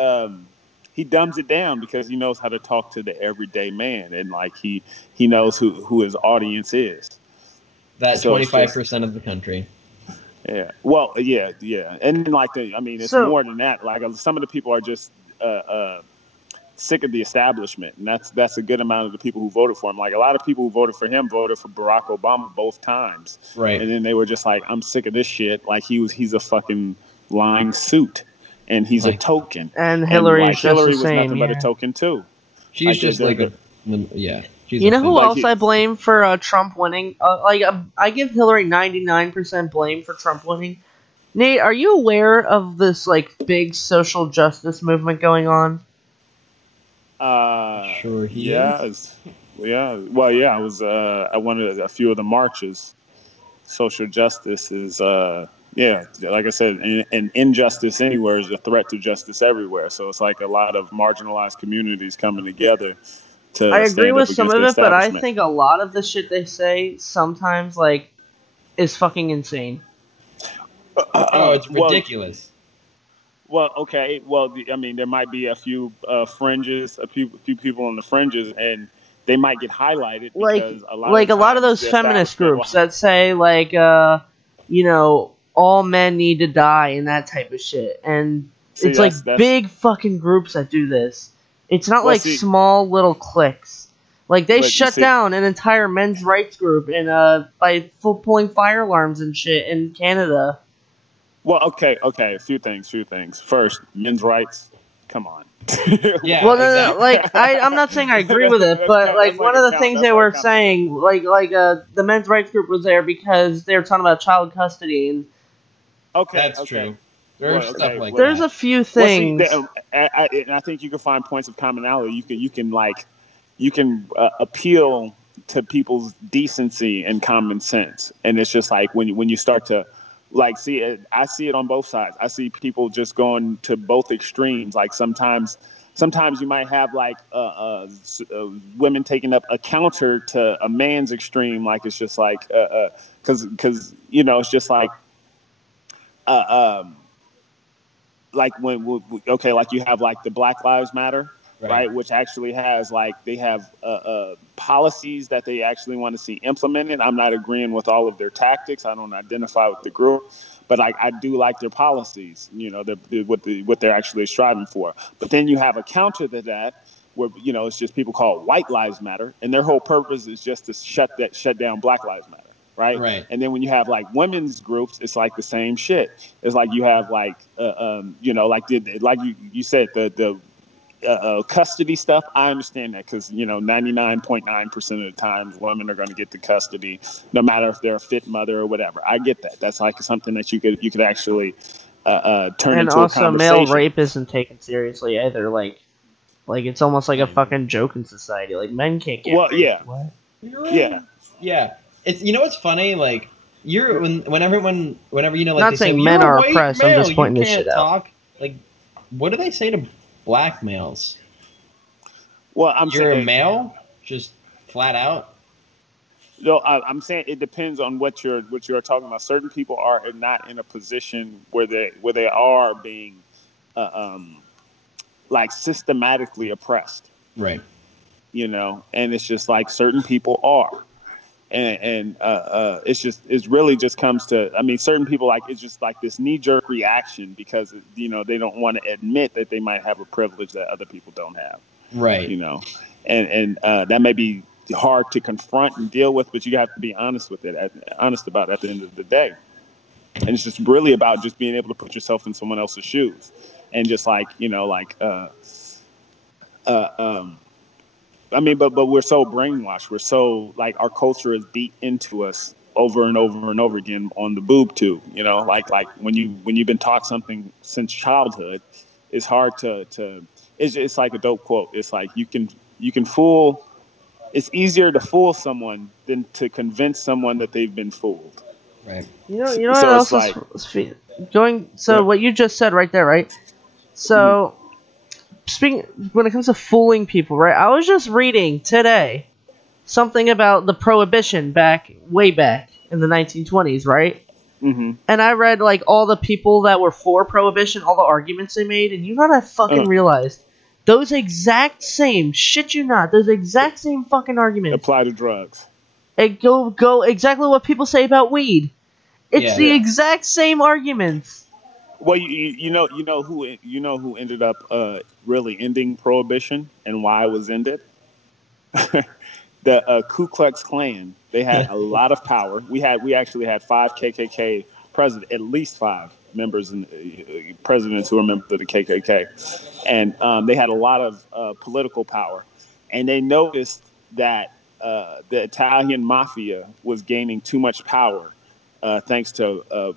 dumbs it down because he knows how to talk to the everyday man, and like he knows who his audience is. That 25% of the country. Yeah. Well, yeah, and like it's more than that. Like some of the people are just sick of the establishment, and that's a good amount of the people who voted for him. Like a lot of people who voted for him voted for Barack Obama both times, right? And then they were just like, I'm sick of this shit. Like he's a fucking lying suit, and he's a token. And Hillary was nothing but a token too. She's just like She's you know who else I blame for Trump winning? I give Hillary 99% blame for Trump winning. Nate, are you aware of this big social justice movement going on? Sure he is. Yeah. Well, yeah. I went to a few of the marches. Social justice is like I said, an injustice anywhere is a threat to justice everywhere. So it's like a lot of marginalized communities coming together. I agree with some of it, but I think a lot of the shit they say sometimes is fucking insane. It's ridiculous. Well, okay. Well, there might be a few fringes, a few people on the fringes, and they might get highlighted because a lot of those feminist groups that say all men need to die and that type of shit, and that's big fucking groups that do this. It's not small little cliques. They shut down an entire men's rights group by pulling fire alarms and shit in Canada. Well, okay. A few things. First, men's rights. Come on. Yeah. Well, no. I'm not saying I agree with it, but one of the things they were saying, the men's rights group was there because they were talking about child custody and. Okay. That's true. There's stuff like that. There's a few things. I think you can find points of commonality. You can appeal to people's decency and common sense, and it's just when you start to see it. I see it on both sides. I see people just going to both extremes. Sometimes you might have women taking up a counter to a man's extreme. It's just because it's just you have the Black Lives Matter, right? Which actually has they have policies that they actually want to see implemented. I'm not agreeing with all of their tactics. I don't identify with the group, but I do like their policies, you know, what they're actually striving for. But then you have a counter to that, where, you know, it's just people call it White Lives Matter, and their whole purpose is just to shut down Black Lives Matter, right? Right. And then when you have like women's groups, it's like the same shit. It's like you have like you know, like you said, the custody stuff. I understand that, because, you know, 99.9% of the time women are going to get the custody, no matter if they're a fit mother or whatever. I get that. That's like something that you could actually turn into a conversation. And also, male rape isn't taken seriously either. Like it's almost like a fucking joke in society. Like, men can't get raped. Yeah. What? Yeah. It's, you know what's funny? Like, whenever you know, like, not they saying say, men are white oppressed. male, I'm just pointing this shit talk. out. Like, what do they say to black males? Well, you're a male, just flat out. No, I'm saying it depends on what you're talking about. Certain people are not in a position where they are being like systematically oppressed, right? You know, and it's just like certain people are, and it's really just comes to, I mean, certain people, like, it's just like this knee-jerk reaction because, you know, they don't want to admit that they might have a privilege that other people don't have, right? You know, and that may be hard to confront and deal with, but you have to be honest about it at the end of the day. And it's just really about just being able to put yourself in someone else's shoes, and just like, you know, like I mean, but we're so brainwashed. We're so, like, our culture is beat into us over and over and over again on the boob tube. You know, like when you've been taught something since childhood, it's hard to it's like a dope quote. It's like you can fool. It's easier to fool someone than to convince someone that they've been fooled. Right. You know what else is going? So what you just said right there, right? So. Speaking, when it comes to fooling people, right? I was just reading today something about the Prohibition way back in the 1920s, right? Mm-hmm. And I read, like, all the people that were for Prohibition, all the arguments they made, and you know what I fucking realized? Those exact same, shit you not, those exact same fucking arguments apply to drugs. It go exactly what people say about weed. It's the exact same arguments. Well, you know who ended up really ending Prohibition and why it was ended? The Ku Klux Klan. They had a lot of power. We actually had 5 KKK presidents, at least 5 members and presidents who were members of the KKK, and they had a lot of political power. And they noticed that the Italian mafia was gaining too much power thanks to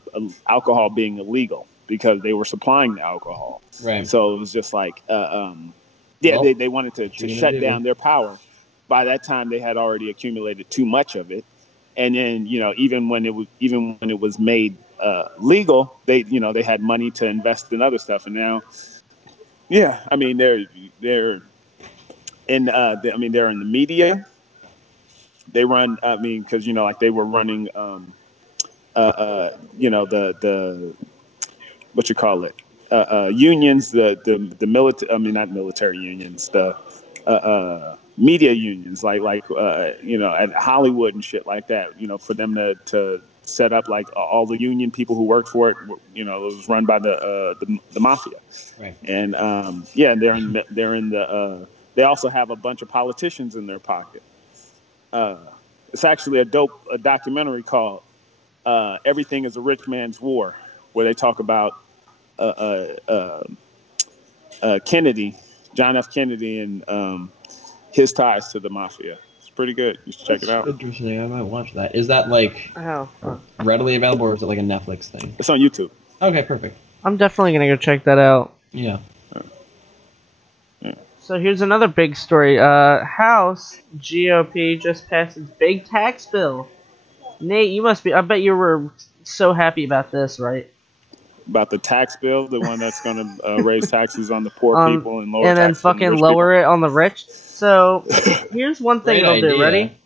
alcohol being illegal, because they were supplying the alcohol. Right. So it was just like, they wanted to shut down their power. By that time, they had already accumulated too much of it. And then, you know, even when it was made legal, they had money to invest in other stuff. And now, I mean, they're in they're in the media. They run, I mean, because, you know, like, they were running, you know, the what you call it, unions, the military, I mean, not military unions, the media unions, like you know, at Hollywood and shit like that, you know, for them to set up, like, all the union people who worked for it, you know, it was run by the mafia. Right. And they're in the they also have a bunch of politicians in their pocket. It's actually a documentary called Everything is a Rich Man's War, where they talk about Kennedy, John F. Kennedy, and his ties to the mafia. It's pretty good. You should check it out. Interesting. I might watch that. Is that, like, readily available, or is it like a Netflix thing? It's on YouTube. Okay, perfect. I'm definitely gonna go check that out. Yeah. So here's another big story. House GOP just passed its big tax bill. Nate, you must be. I bet you were so happy about this, right? About the tax bill, the one that's going to raise taxes on the poor people and lower and then taxes on the fucking rich lower people. it on the rich. So here's one thing they'll do. Ready?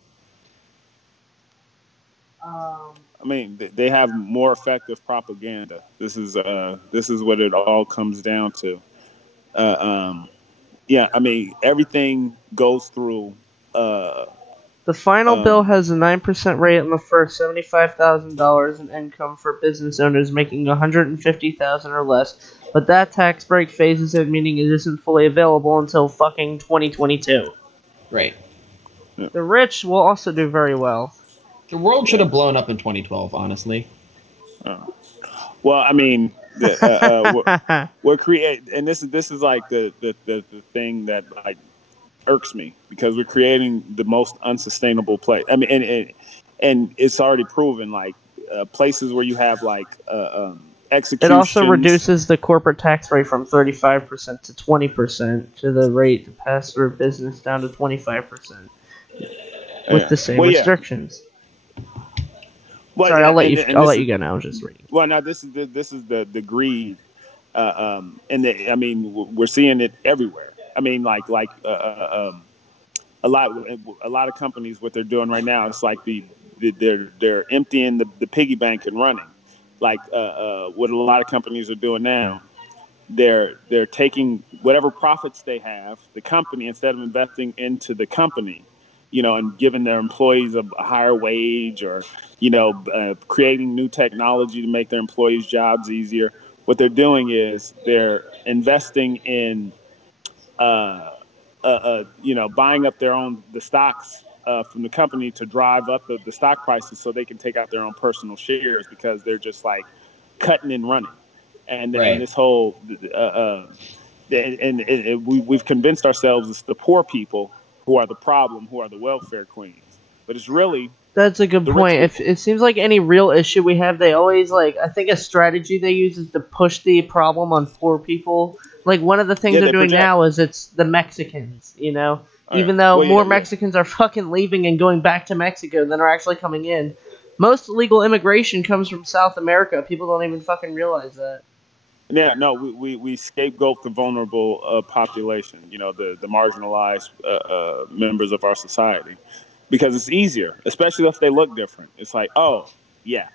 I mean, they have more effective propaganda. This is what it all comes down to. I mean, everything goes through The final bill has a 9% rate on the first $75,000 in income for business owners making $150,000 or less, but that tax break phases in, meaning it isn't fully available until fucking 2022. Right. The rich will also do very well. The world should have blown up in 2012, honestly. Well, I mean, we're creating, and this is like the thing that like irks me, because we're creating the most unsustainable place. I mean, and it's already proven, like places where you have like executions. It also reduces the corporate tax rate from 35% to 20% to the rate to pass through business down to 25% with the same restrictions. Well, sorry, I'll let you go now. I'm just reading. Well, now this is the greed, and I mean, we're seeing it everywhere. I mean, like a lot of companies, what they're doing right now, it's like they're emptying the piggy bank and running. Like what a lot of companies are doing now, they're taking whatever profits they have, the company, instead of investing into the company, and giving their employees a higher wage, or creating new technology to make their employees' jobs easier. What they're doing is they're investing in buying up the stocks from the company to drive up the stock prices, so they can take out their own personal shares, because they're just like cutting and running. And this whole we've convinced ourselves it's the poor people who are the problem, who are the welfare queens. But it's really... That's a good point. If it seems like any real issue we have, they always, I think a strategy they use is to push the problem on poor people. Like, one of the things they're doing now is it's the Mexicans, Even though more Mexicans are fucking leaving and going back to Mexico than are actually coming in. Most illegal immigration comes from South America. People don't even fucking realize that. Yeah, no, we scapegoat the vulnerable population, the marginalized members of our society, because it's easier, especially if they look different. It's like, oh, yeah,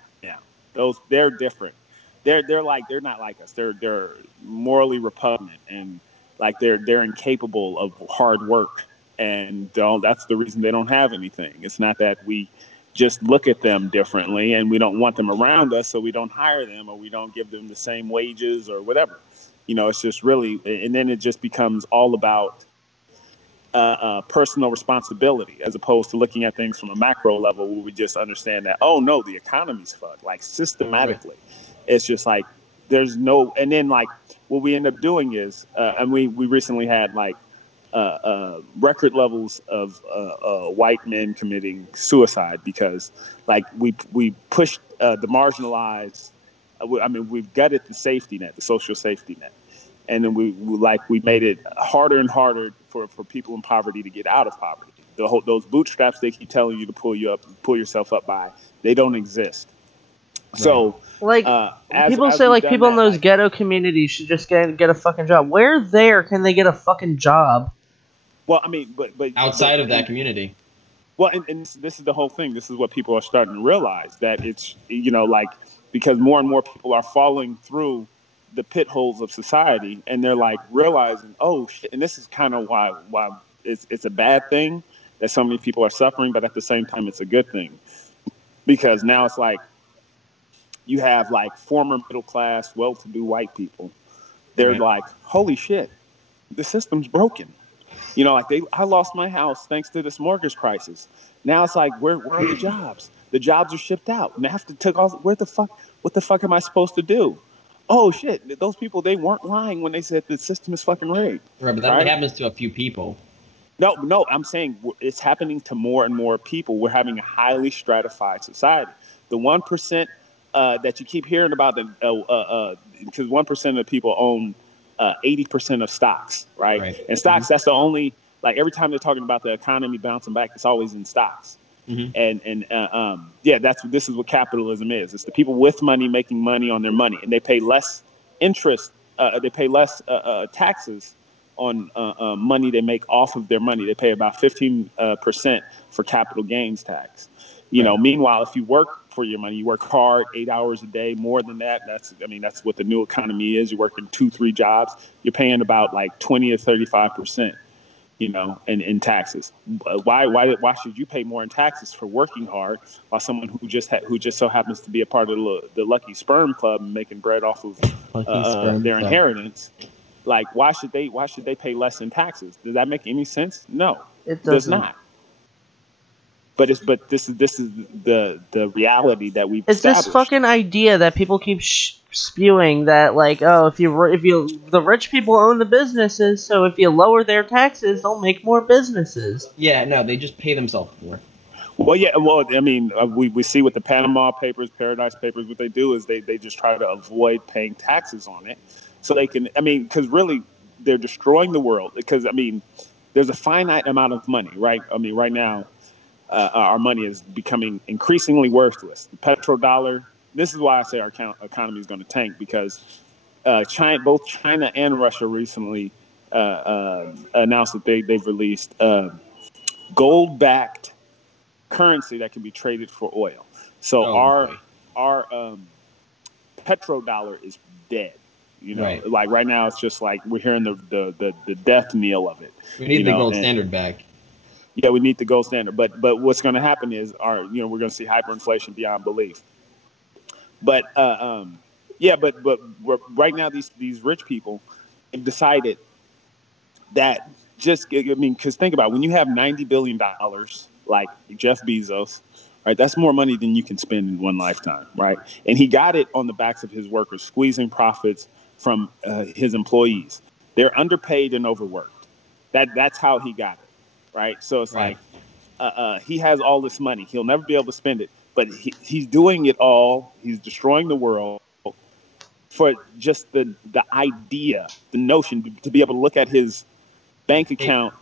they're different. They're not like us. They're morally repugnant, and like they're incapable of hard work, and that's the reason they don't have anything. It's not that we just look at them differently and we don't want them around us, so we don't hire them, or we don't give them the same wages or whatever. It's just really, and then it just becomes all about personal responsibility, as opposed to looking at things from a macro level, where we just understand that, oh no, the economy's fucked, like systematically. It's just like there's no, and then like what we end up doing is, and we recently had like record levels of white men committing suicide, because like we pushed the marginalized. We've gutted the safety net, the social safety net, and then we made it harder and harder for people in poverty to get out of poverty. Those bootstraps they keep telling you to pull yourself up by, they don't exist. Right. So people say people in those ghetto communities should just get a fucking job. Where there can they get a fucking job? Well, I mean, but outside of that community. Well, and this is the whole thing. This is what people are starting to realize, that it's, because more and more people are falling through the pit holes of society, and they're like realizing, oh shit. And this is kind of why it's a bad thing that so many people are suffering, but at the same time, it's a good thing, because now it's like you have like former middle class, well-to-do white people. They're like, holy shit, the system's broken. I lost my house thanks to this mortgage crisis. Now it's like, where are the jobs? The jobs are shipped out. And I have to take all. What the fuck am I supposed to do? Oh shit! Those people, they weren't lying when they said the system is fucking rigged. Right, but that only happens to a few people. No, I'm saying it's happening to more and more people. We're having a highly stratified society. The 1% that you keep hearing about, because 1% of people own 80% of stocks, right? And stocks, that's the only, like every time they're talking about the economy bouncing back, it's always in stocks. Mm-hmm. This is what capitalism is. It's the people with money making money on their money, and they pay less interest. They pay less taxes on money they make off of their money. They pay about 15% for capital gains tax. Meanwhile, if you work for your money, you work hard, 8 hours a day, more than that. That's what the new economy is. You're working 2-3 jobs. You're paying about like 20 or 35%. in taxes. Why should you pay more in taxes for working hard while someone who just so happens to be a part of the Lucky Sperm Club and making bread off of their inheritance? Like, why should they pay less in taxes? Does that make any sense? No, it does not. But this is the reality that we've established. This fucking idea that people keep spewing that, like, oh, if the rich people own the businesses, so if you lower their taxes, they'll make more businesses. Yeah, no, they just pay themselves more. Well, yeah, well, I mean, we see with the Panama Papers, Paradise Papers, what they do is they just try to avoid paying taxes on it, so they can. I mean, because really they're destroying the world. Because I mean, there's a finite amount of money, right? I mean, right now. Our money is becoming increasingly worthless. The petrodollar. This is why I say our economy is going to tank, because both China and Russia recently announced that they've released gold-backed currency that can be traded for oil. So our petrodollar is dead. Right. Like right now, it's just like we're hearing the death knell of it. We need the gold standard back. Yeah, we need the gold standard, but what's going to happen is we're going to see hyperinflation beyond belief. But but right now these rich people have decided that because think about it, when you have $90 billion like Jeff Bezos, right? That's more money than you can spend in one lifetime, right? And he got it on the backs of his workers, squeezing profits from his employees. They're underpaid and overworked. That's how he got it. Right. So it's like he has all this money. He'll never be able to spend it. But he's doing it all. He's destroying the world for just the idea, the notion to be able to look at his bank account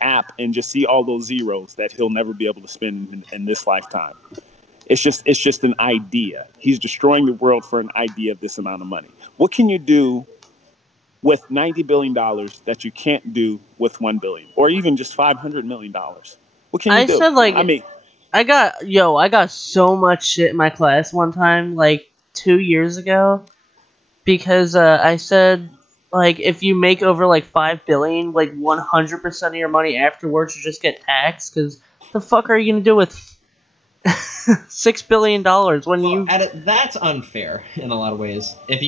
app and just see all those zeros that he'll never be able to spend in this lifetime. It's just an idea. He's destroying the world for an idea of this amount of money. What can you do with $90 billion that you can't do with $1 billion, or even just $500 million? What can you do? I got so much shit in my class one time, like 2 years ago, because I said, like, if you make over like $5 billion, like 100% of your money afterwards, you just get taxed. Because the fuck are you gonna do with $6 billion that's unfair in a lot of ways. If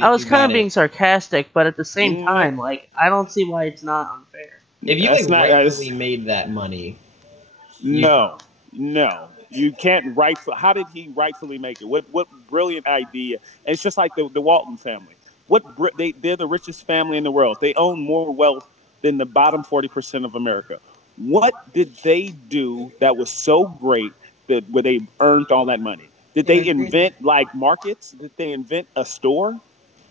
I was kind of being sarcastic, but at the same time, like, I don't see why it's not unfair. If you rightfully made that money, no, you can't rightfully. How did he rightfully make it? What brilliant idea! And it's just like the Walton family. They're the richest family in the world. They own more wealth than the bottom 40% of America. What did they do that was so great where they earned all that money? Did they invent like markets? Did they invent a store?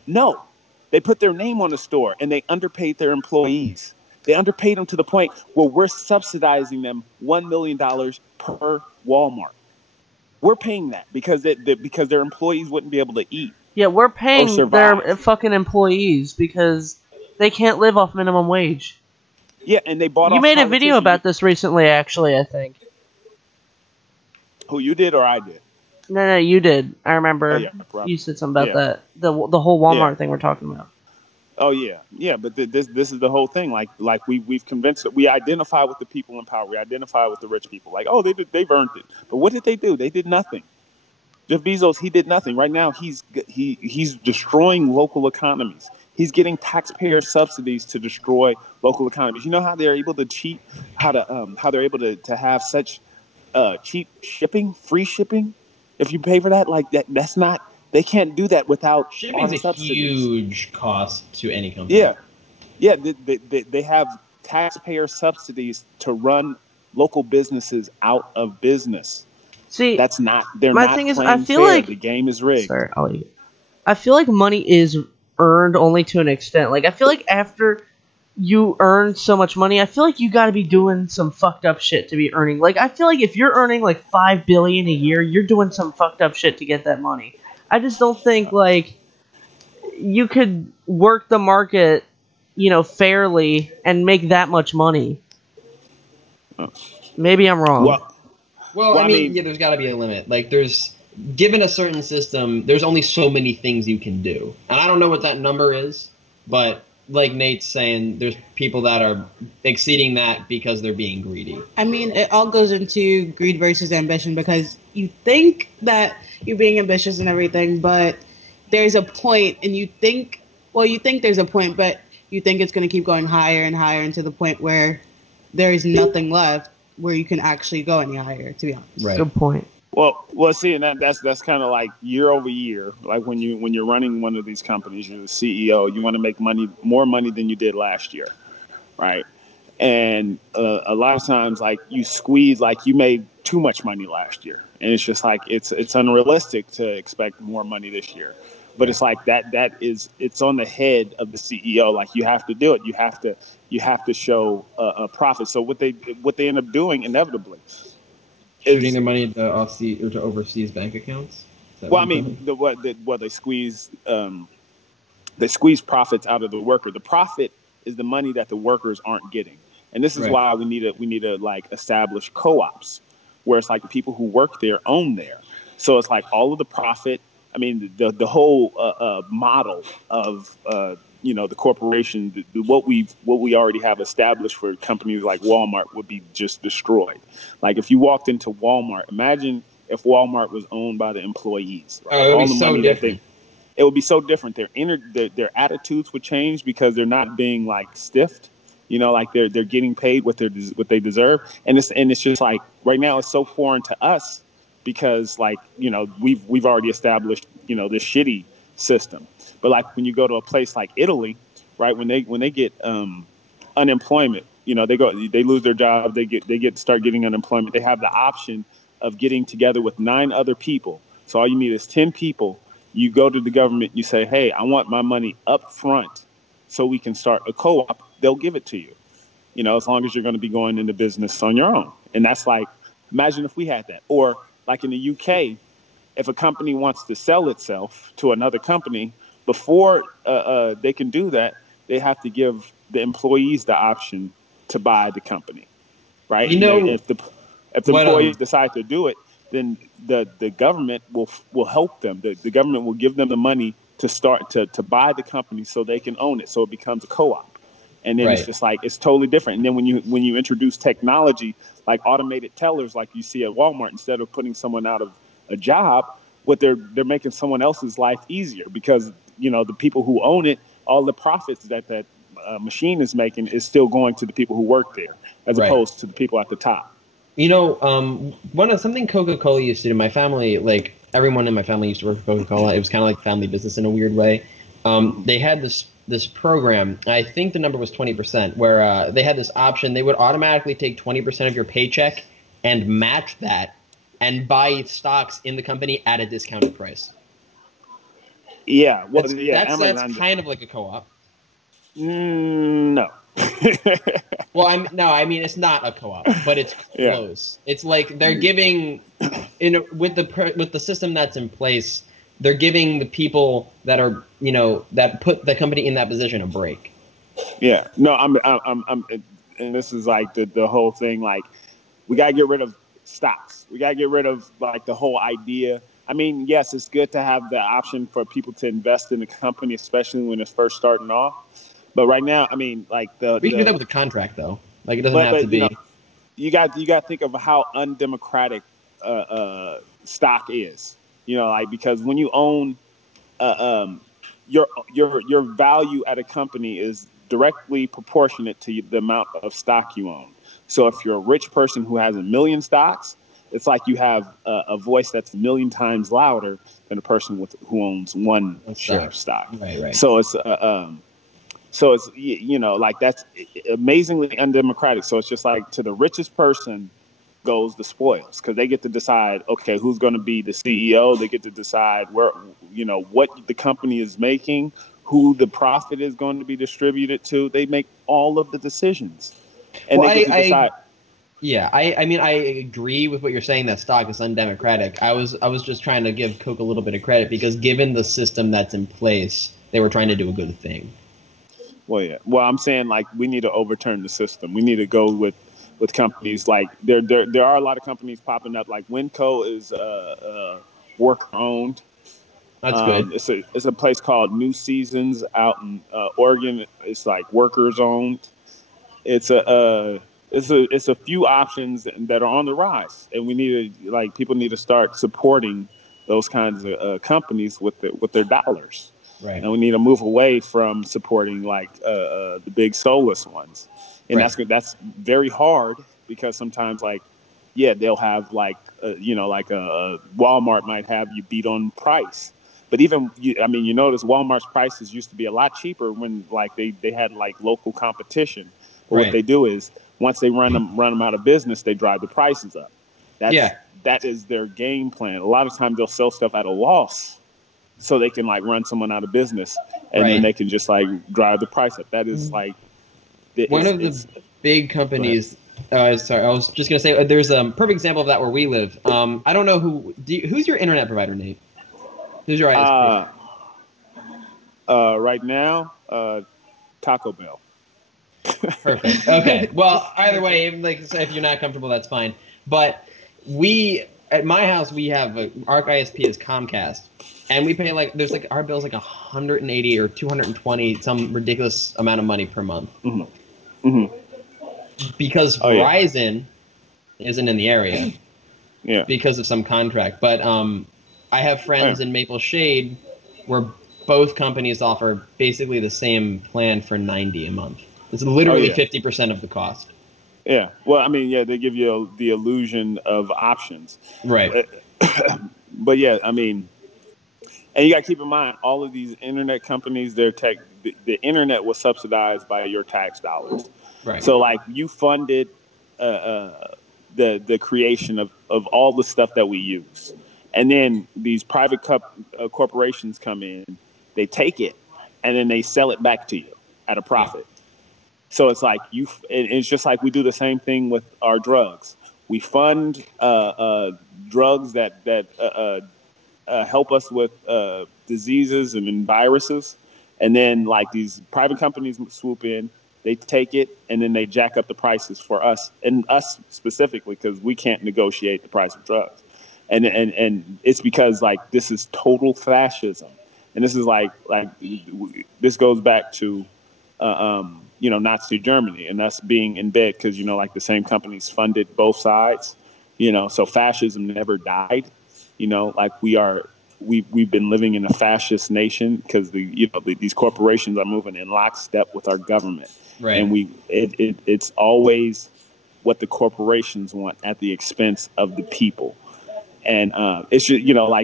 No. They put their name on the store and they underpaid their employees. They underpaid them to the point where we're subsidizing them $1 million per Walmart. We're paying that because their employees wouldn't be able to eat. Yeah, we're paying their fucking employees because they can't live off minimum wage. Yeah, and they bought. You made a video about this recently, actually, I think. Who, you did or I did? No, you did. I remember you said something about that. The whole Walmart thing we're talking about. Oh yeah, but this is the whole thing. Like we've convinced that we identify with the people in power. We identify with the rich people. Like, oh, they've earned it. But what did they do? They did nothing. Jeff Bezos, he did nothing. Right now, he's destroying local economies. He's getting taxpayer subsidies to destroy local economies. You know how they're able to cheat? How they're able to have such cheap shipping, free shipping? If you pay for that, like that's not. They can't do that without shipping's a huge cost to any company. Yeah. They have taxpayer subsidies to run local businesses out of business. See, that's not. They're my not thing is, playing I feel fair. like the game is rigged. Sorry, I'll leave it. I feel like money is earned only to an extent. Like, I feel like after you earn so much money, I feel like you got to be doing some fucked up shit to be earning. Like, I feel like if you're earning like $5 billion a year, you're doing some fucked up shit to get that money. I just don't think like you could work the market, fairly and make that much money. Maybe I'm wrong. Well, I mean, there's got to be a limit. Like, given a certain system, there's only so many things you can do. And I don't know what that number is, but like Nate's saying, there's people that are exceeding that because they're being greedy. I mean, it all goes into greed versus ambition, because you think that you're being ambitious and everything, but there's a point, and you think there's a point, but you think it's going to keep going higher and higher, and to the point where there is nothing left where you can actually go any higher, to be honest. Right. Good point. Well, see, and that's kind of like year over year. Like when you're running one of these companies, you're the CEO. You want to make more money than you did last year, right? And a lot of times, like you squeeze, like you made too much money last year, and it's just like it's unrealistic to expect more money this year. But it's like it's on the head of the CEO. Like you have to do it. You have to show a profit. So what they end up doing inevitably. Shooting their money to overseas bank accounts. Well, I mean, they squeeze profits out of the worker. The profit is the money that the workers aren't getting, and this is why we need to like establish co-ops where it's like the people who work there own there. So it's like all of the profit. I mean, the whole model of the corporation, what we already have established for companies like Walmart would be just destroyed. Like if you walked into Walmart, imagine if Walmart was owned by the employees. Right? Oh, it would be so different. It would be so different. Their attitudes would change because they're not being like stiffed. Like they're getting paid what they deserve. And it's just like right now it's so foreign to us because like we've already established this shitty system. But like when you go to a place like Italy, right, when they get unemployment, they lose their job, they start getting unemployment. They have the option of getting together with 9 other people. So all you need is 10 people. You go to the government, you say, hey, I want my money up front so we can start a co-op. They'll give it to you, as long as you're going to be going into business on your own. And that's like, imagine if we had that. Or like in the UK, if a company wants to sell itself to another company, before they can do that, they have to give the employees the option to buy the company, right? If the employees decide to do it, then the government will help them. The government will give them the money to start to buy the company so they can own it, so it becomes a co-op. And then it's just like it's totally different. And then when you introduce technology like automated tellers, like you see at Walmart, instead of putting someone out of a job, what they're making someone else's life easier because the people who own it, all the profits that machine is making is still going to the people who work there, as opposed to the people at the top. Something Coca-Cola used to do. My family, like everyone in my family, used to work for Coca-Cola. It was kind of like family business in a weird way. They had this program. I think the number was 20%, where they had this option. They would automatically take 20% of your paycheck and match that and buy stocks in the company at a discounted price. Yeah, well, that's kind of like a co-op. No. Well, I mean, it's not a co-op, but it's close. Yeah. It's like they're giving, with the system that's in place, they're giving the people that are, that put the company in that position a break. Yeah. No, I'm, and this is like the whole thing. Like, we gotta get rid of stocks. We gotta get rid of like the whole idea. I mean, yes, it's good to have the option for people to invest in the company, especially when it's first starting off. But right now, I mean, like we can do that with a contract, though. Like it doesn't have to be. You got to think of how undemocratic stock is. Like because when you own, your value at a company is directly proportionate to the amount of stock you own. So if you're a rich person who has 1 million stocks, it's like you have a voice that's 1 million times louder than a person who owns one share of stock. Right. So it's like that's amazingly undemocratic. So it's just like to the richest person goes the spoils because they get to decide, okay, who's going to be the CEO. They get to decide where, what the company is making, who the profit is going to be distributed to. They make all of the decisions, and they get to decide. I mean, I agree with what you're saying that stock is undemocratic. I was just trying to give Coke a little bit of credit because given the system that's in place, they were trying to do a good thing. Well, yeah. Well, I'm saying like we need to overturn the system. We need to go with companies like there are a lot of companies popping up. Like Winco is worker owned. That's good. It's a place called New Seasons out in Oregon. It's like workers owned. It's a few options that are on the rise, and people need to start supporting those kinds of companies with their dollars. Right. And we need to move away from supporting the big soulless ones. And that's very hard because sometimes they'll have Walmart might have you beat on price. But even you notice Walmart's prices used to be a lot cheaper when they had local competition. But what they do is once they run them out of business, they drive the prices up. That is their game plan. A lot of times they'll sell stuff at a loss so they can run someone out of business, and then they can just drive the price up. That is one of the big companies. Sorry, I was just gonna say there's a perfect example of that where we live. I don't know who's your internet provider, Nate? Who's your ISP? Right now, Taco Bell. Perfect. Okay. Well, either way, if you're not comfortable, that's fine. But at my house, we have our ISP is Comcast, and we pay our bill's $180 or $220, some ridiculous amount of money per month. Mm-hmm. Mm-hmm. Because Verizon isn't in the area. Yeah. Because of some contract, but I have friends in Maple Shade where both companies offer basically the same plan for $90 a month. It's literally 50% of the cost. Yeah. Well, they give you the illusion of options. Right. But and you got to keep in mind, all of these internet companies, the internet was subsidized by your tax dollars. Right. So you funded the creation of all the stuff that we use. And then these private corporations come in, they take it, and then they sell it back to you at a profit. So it's it's just like we do the same thing with our drugs. We fund drugs that help us with diseases and viruses, and then these private companies swoop in, they take it, and then they jack up the prices for us, and us specifically, because we can't negotiate the price of drugs. And it's because this is total fascism, and this is this goes back to Nazi Germany and us being in bed because the same companies funded both sides, so fascism never died. We've been living in a fascist nation because these corporations are moving in lockstep with our government, right? And it's always what the corporations want at the expense of the people. And it's just, I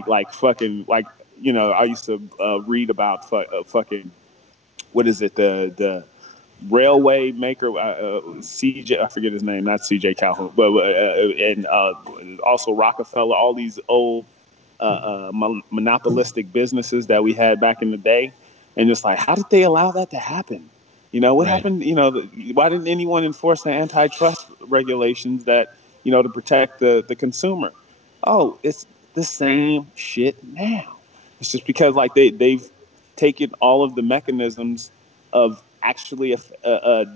used to read about fucking, what is it, the railway maker, CJ, I forget his name, not CJ Calhoun, but and also Rockefeller, all these old monopolistic businesses that we had back in the day, and just how did they allow that to happen? What happened? Why didn't anyone enforce the antitrust regulations that to protect the consumer? Oh, it's the same shit now. It's just because they've taken all of the mechanisms of actually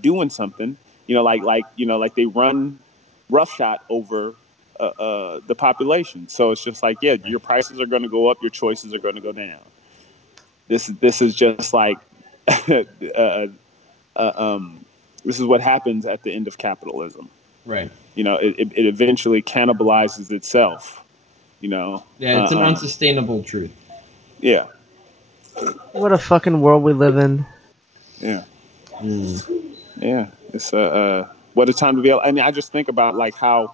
doing something. They run roughshod over the population. So it's just your prices are going to go up, your choices are going to go down. This is just this is what happens at the end of capitalism. Right. It eventually cannibalizes itself. Yeah, it's an unsustainable truth. Yeah. What a fucking world we live in. Yeah. Yeah. It's what a time to be. I just think about how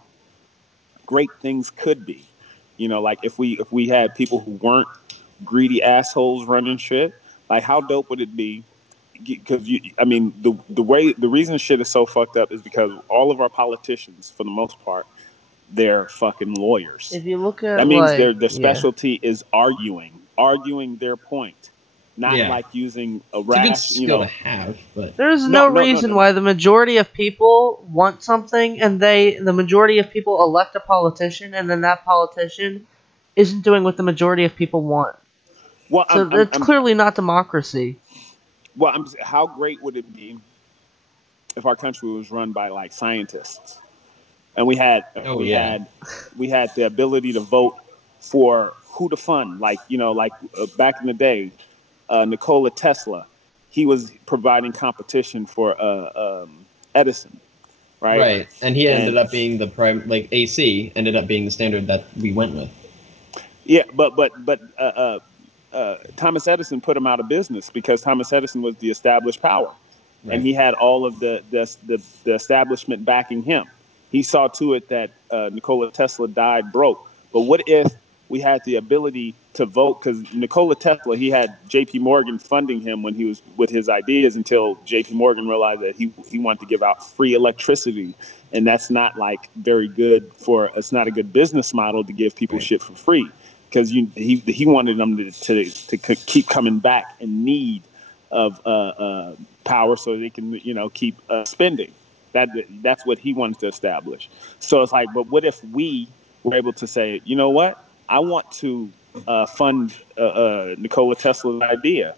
great things could be. If we had people who weren't greedy assholes running shit, how dope would it be? Because the reason shit is so fucked up is because all of our politicians, for the most part, they're fucking lawyers. If you look at that means their specialty is arguing their point, not using a rash. It's a good skill to have, but there's no reason why the majority of people want something, and the majority of people elect a politician, and then that politician isn't doing what the majority of people want. Well, so it's clearly not democracy. Well, how great would it be if our country was run by scientists, and we had the ability to vote for who to fund. Like, back in the day, Nikola Tesla, he was providing competition for Edison, right? Right, and he ended up being the prime, like AC ended up being the standard that we went with. Yeah, but Thomas Edison put him out of business because Thomas Edison was the established power, and he had all of the establishment backing him. He saw to it that Nikola Tesla died broke. But what if we had the ability to vote? Because Nikola Tesla, he had J.P. Morgan funding him when he was with his ideas until J.P. Morgan realized that he wanted to give out free electricity. And that's not like very good it's not a good business model to give people shit for free. Because he wanted them to keep coming back in need of power so they can, keep spending. That's what he wanted to establish. So it's like, but what if we were able to say, you know what? I want to fund Nikola Tesla's idea,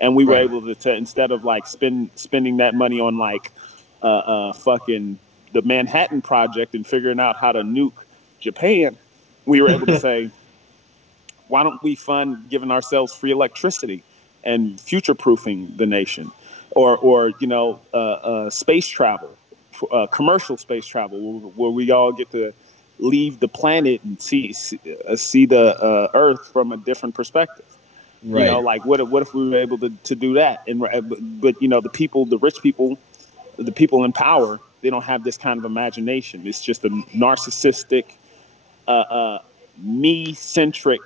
and we were able to instead of like spending that money on like fucking the Manhattan Project and figuring out how to nuke Japan, we were able to say, why don't we fund giving ourselves free electricity and future-proofing the nation, or space travel, commercial space travel, where we all get to leave the planet and see the Earth from a different perspective. Right. Like what if we were able to do that? And but the rich people, the people in power, they don't have this kind of imagination. It's just a narcissistic, me-centric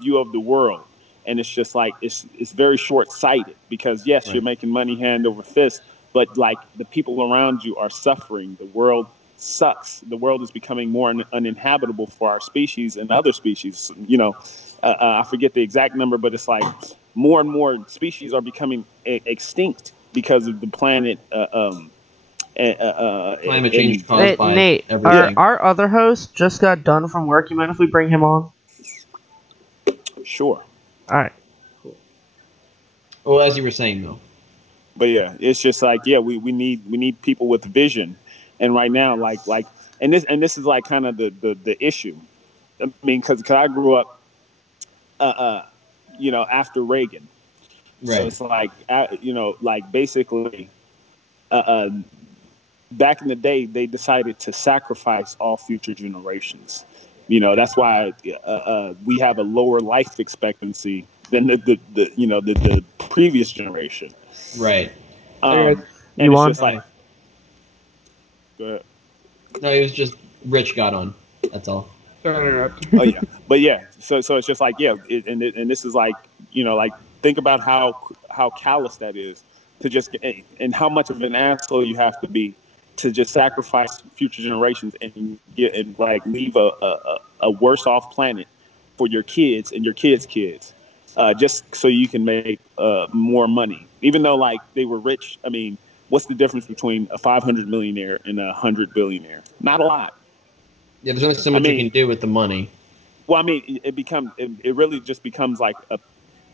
view of the world, and it's just like it's very short-sighted because yes, you're making money hand over fist, but like the people around you are suffering. The world sucks. The world is becoming more uninhabitable for our species and other species. I forget the exact number, but it's like more and more species are becoming extinct because of the planet. Climate change caused by Nate, everything. Our other host just got done from work. You mind if we bring him on? Sure. All right. Cool. Well, as you were saying, though. But yeah, it's just like we need people with vision. And right now, and this is like kind of the issue. I mean, because I grew up, after Reagan. Right. So it's like, basically, back in the day, they decided to sacrifice all future generations. That's why we have a lower life expectancy than the previous generation. Right. And it's just like. Go ahead. No, it was just Rich got on. That's all. Sorry to interrupt. Oh yeah, but yeah. So it's just like and this is like think about how callous that is to just and how much of an asshole you have to be to just sacrifice future generations and leave a worse off planet for your kids and your kids' kids, just so you can make more money. Even though they were rich, I mean. What's the difference between a 500 millionaire and a 100 billionaire? Not a lot. Yeah, there's only so much you can do with the money. Well, I mean, it really just becomes like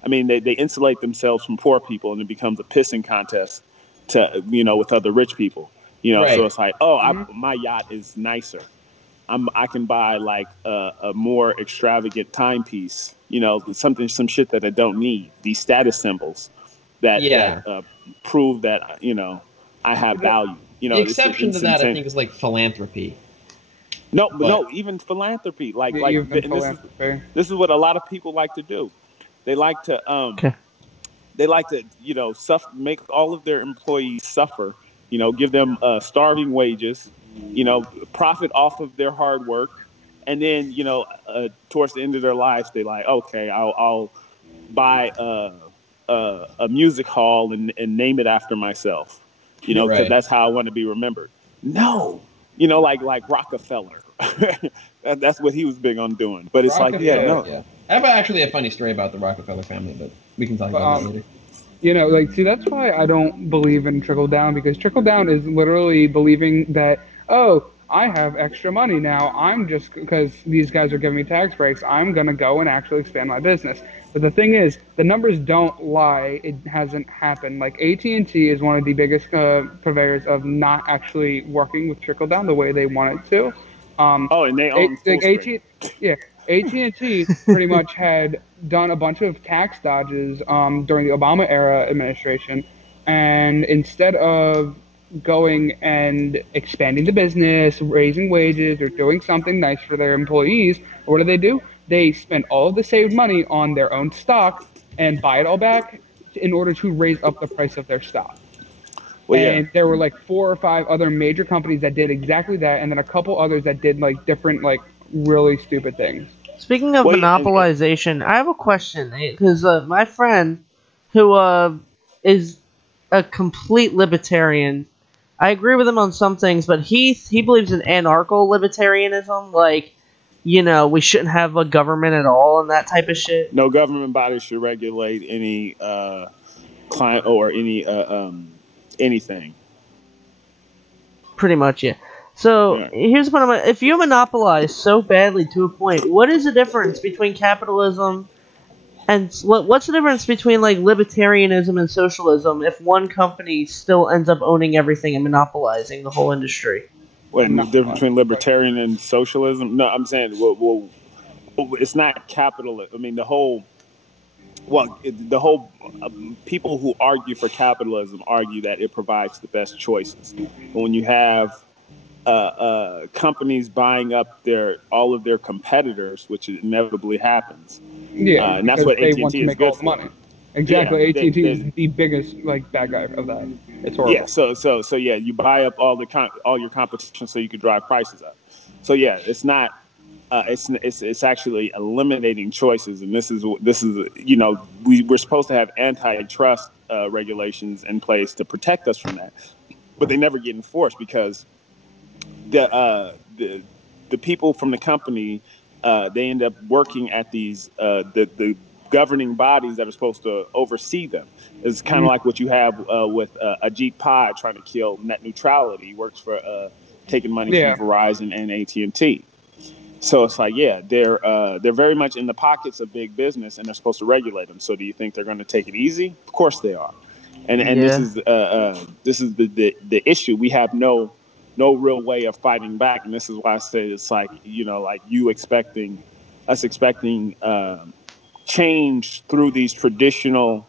they insulate themselves from poor people, and it becomes a pissing contest to with other rich people. Right. So it's like, my yacht is nicer. I can buy a more extravagant timepiece. Some shit that I don't need. These status symbols that prove that I have value. The exception to that, I think, is philanthropy. No, even philanthropy. This is what a lot of people like to do. They like to make all of their employees suffer. Give them starving wages. Profit off of their hard work, and then towards the end of their lives, they okay, I'll buy a music hall and name it after myself, because that's how I want to be remembered. No, like Rockefeller. That's what he was big on doing. But it's I have actually a funny story about the Rockefeller family, but we can talk about that later. See, that's why I don't believe in trickle down, because trickle down is literally believing that, I have extra money now. I'm just, because these guys are giving me tax breaks, I'm going to go and actually expand my business. But the thing is, the numbers don't lie. It hasn't happened. AT&T is one of the biggest purveyors of not actually working with trickle down the way they want it to. And they own AT&T, yeah. AT&T pretty much had done a bunch of tax dodges during the Obama era administration, and instead of going and expanding the business, raising wages, or doing something nice for their employees, what do? They spend all of the saved money on their own stock and buy it all back in order to raise up the price of their stock. Well, and there were like 4 or 5 other major companies that did exactly that, and then a couple others that did like different, like really stupid things. Speaking of monopolization, I have a question, because my friend, who is a complete libertarian, I agree with him on some things, but he believes in anarcho-libertarianism, like, you know, we shouldn't have a government at all and that type of shit. No government body should regulate any client or any anything. Pretty much, yeah. So here's what if you monopolize so badly to a point, what is the difference between capitalism and what's the difference between like libertarianism and socialism if one company still ends up owning everything and monopolizing the whole industry? Wait, the difference between libertarian and socialism? No, I'm saying, well, it's not capital. I mean, the whole people who argue for capitalism argue that it provides the best choices. But when you have companies buying up all of their competitors, which inevitably happens, and that's what AT&T is good for. Money. Exactly, AT&T is the biggest like bad guy of that. It's horrible. Yeah, so yeah, you buy up all your competition so you can drive prices up. So yeah, it's not. It's actually eliminating choices, and this is you know, we're supposed to have antitrust regulations in place to protect us from that, but they never get enforced because the people from the company they end up working at these the governing bodies that are supposed to oversee them. It's kind of like what you have with Ajit Pai trying to kill net neutrality. He works for taking money from Verizon and AT&T. So it's like, they're very much in the pockets of big business, and they're supposed to regulate them. So do you think they're going to take it easy? Of course they are. And this is the issue. We have no real way of fighting back, and this is why I say it's like, you know, like expecting change through these traditional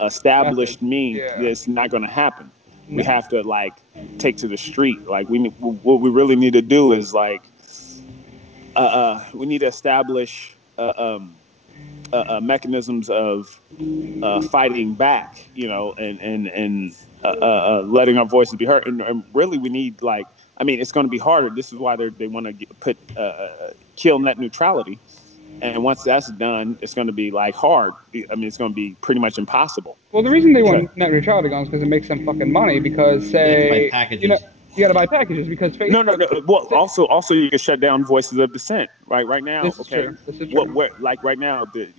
established means. It's not going to happen. We have to like take to the street. Like what we really need to do is like we need to establish mechanisms of fighting back, you know, and letting our voices be heard. And really, we need like, I mean, it's going to be harder. This is why they want to kill net neutrality. And once that's done, it's going to be like hard. I mean, it's going to be pretty much impossible. Well, the reason they want net neutrality gone is because it makes them fucking money. Because say, you know, you got to buy packages because Facebook. No. Well, also you can shut down voices of dissent. Right now, this is true. Like right now, the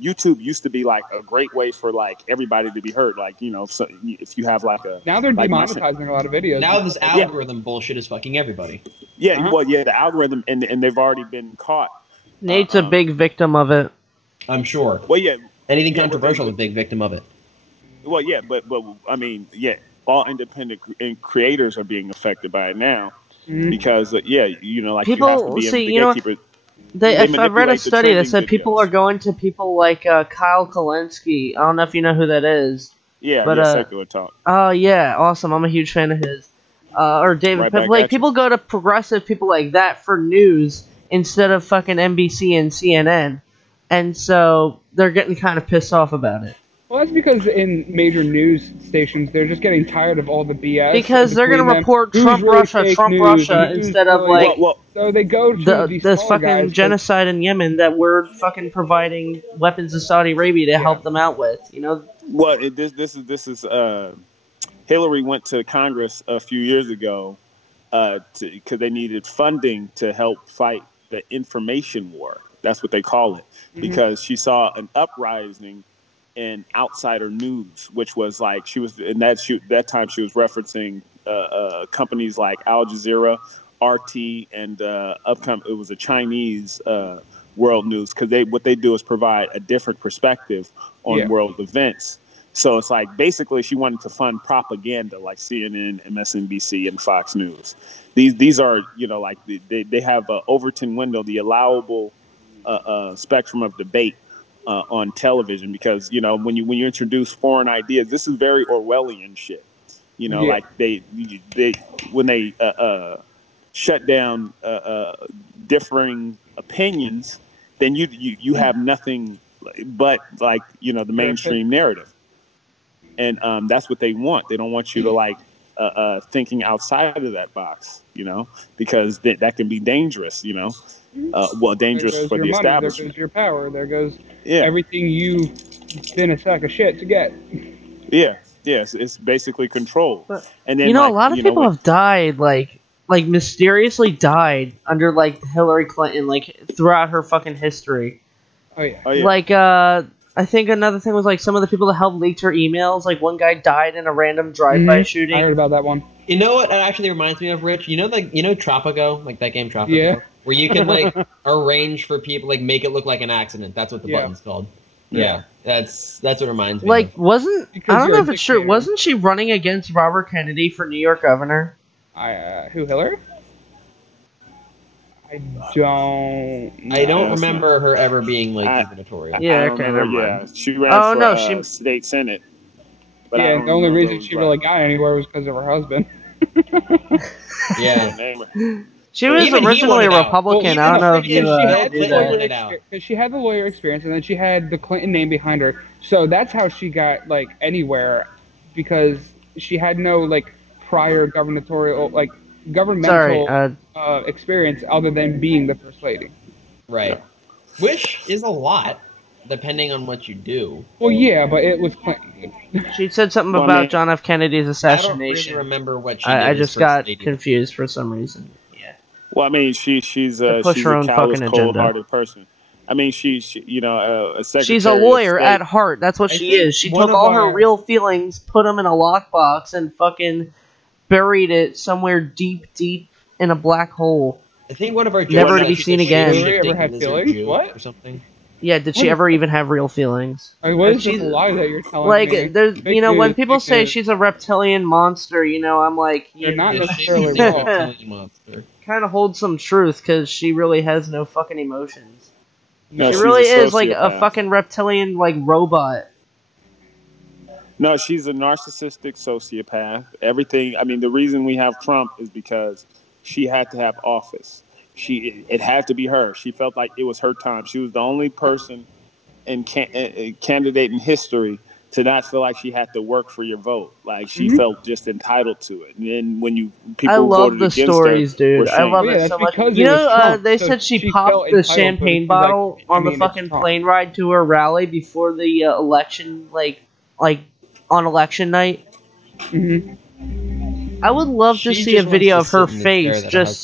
YouTube used to be like a great way for like everybody to be heard. Like, you know, so if you have like a now they're demonetizing a lot of videos. Now this algorithm bullshit is fucking everybody. Yeah, well, the algorithm, and they've already been caught. Nate's a big victim of it. I'm sure. Well, yeah. Anything controversial is a big victim of it. Well, yeah, but I mean, all independent creators are being affected by it now because, you know, like people, you have to be the gatekeeper. I read a study that said people are going to people like Kyle Kalinske. I don't know if you know who that is. Yeah, but Secular Talk. Oh, yeah, awesome. I'm a huge fan of his. Or David. Like, people go to progressive people like that for news instead of fucking NBC and CNN. And so they're getting kind of pissed off about it. Well, that's because in major news stations, they're just getting tired of all the BS. Because they're going to report Trump Russia instead of like so they go to this fucking genocide in Yemen that we're fucking providing weapons to Saudi Arabia to help them out with. You know. Well, this is Hillary went to Congress a few years ago because they needed funding to help fight the information war. That's what they call it, because she saw an uprising in outsider news, which was like that time she was referencing companies like Al Jazeera, RT, and it was a Chinese World News, because what they do is provide a different perspective on world events. So it's like basically she wanted to fund propaganda like CNN, MSNBC, and Fox News. These are, you know, like they have a Overton window, the allowable spectrum of debate on television, because, you know, when you introduce foreign ideas, this is very Orwellian shit. You know, like they when they shut down differing opinions, then you have nothing but, like, you know, the mainstream narrative. And that's what they want. They don't want you to like thinking outside of that box, you know, because that can be dangerous, you know. Well, dangerous for the establishment. There goes your power. There goes everything you've been a sack of shit to get. Yeah. Yes, it's basically control. And then, you know, like, a lot of people have died, like mysteriously died under like Hillary Clinton, like throughout her fucking history. Oh yeah. Like I think another thing was like some of the people that helped leak her emails. Like one guy died in a random drive-by shooting. I heard about that one. You know what? It actually reminds me of, Rich. You know, like, you know Tropico, like that game Tropico. Yeah. Where you can like arrange for people, like make it look like an accident. That's what the button's called. Yeah. That's what it reminds me. Like, of. I don't know if it's true. Wasn't she running against Robert Kennedy for New York governor? Who, Hillary? I don't remember her ever being like gubernatorial. Yeah, okay, never mind. Yeah, she ran for state senate. But and the only reason she really got anywhere was because of her husband. Yeah. She was originally a Republican. I don't know if you knew that. Because she had the lawyer experience, and then she had the Clinton name behind her. So that's how she got like anywhere, because she had no like prior governmental experience other than being the first lady. Right. Which is a lot, depending on what you do. Well, yeah, but it was Clinton. She said something about John F. Kennedy's assassination. I don't really remember what she did. I just got confused for some reason. Yeah. Well, I mean, she's a callous, cold-hearted person. I mean, she you know, a secretary. She's a lawyer at heart. That's what she is. She took all her real feelings, put them in a lockbox, and fucking buried it somewhere deep in a black hole. I think one of our never to be seen again. Did she ever have feelings? What? Or something? Yeah, did she ever even have real feelings? I mean, what is the lie that you're telling me? There's, you know, when people say she's a reptilian monster, you know, I'm like, you're not necessarily wrong. Kind of holds some truth, because she really has no fucking emotions. No, she really is like a fucking reptilian, like, robot. No, she's a narcissistic sociopath. Everything. I mean, the reason we have Trump is because she had to have office. It had to be her. She felt like it was her time. She was the only person and candidate in history to not feel like she had to work for your vote. Like, she felt just entitled to it. And then when people voted against her, I love the stories, dude. I love it so much. You know, they said she popped the champagne bottle on the fucking plane ride to her rally before the election, like on election night. I would love to see a video of her face just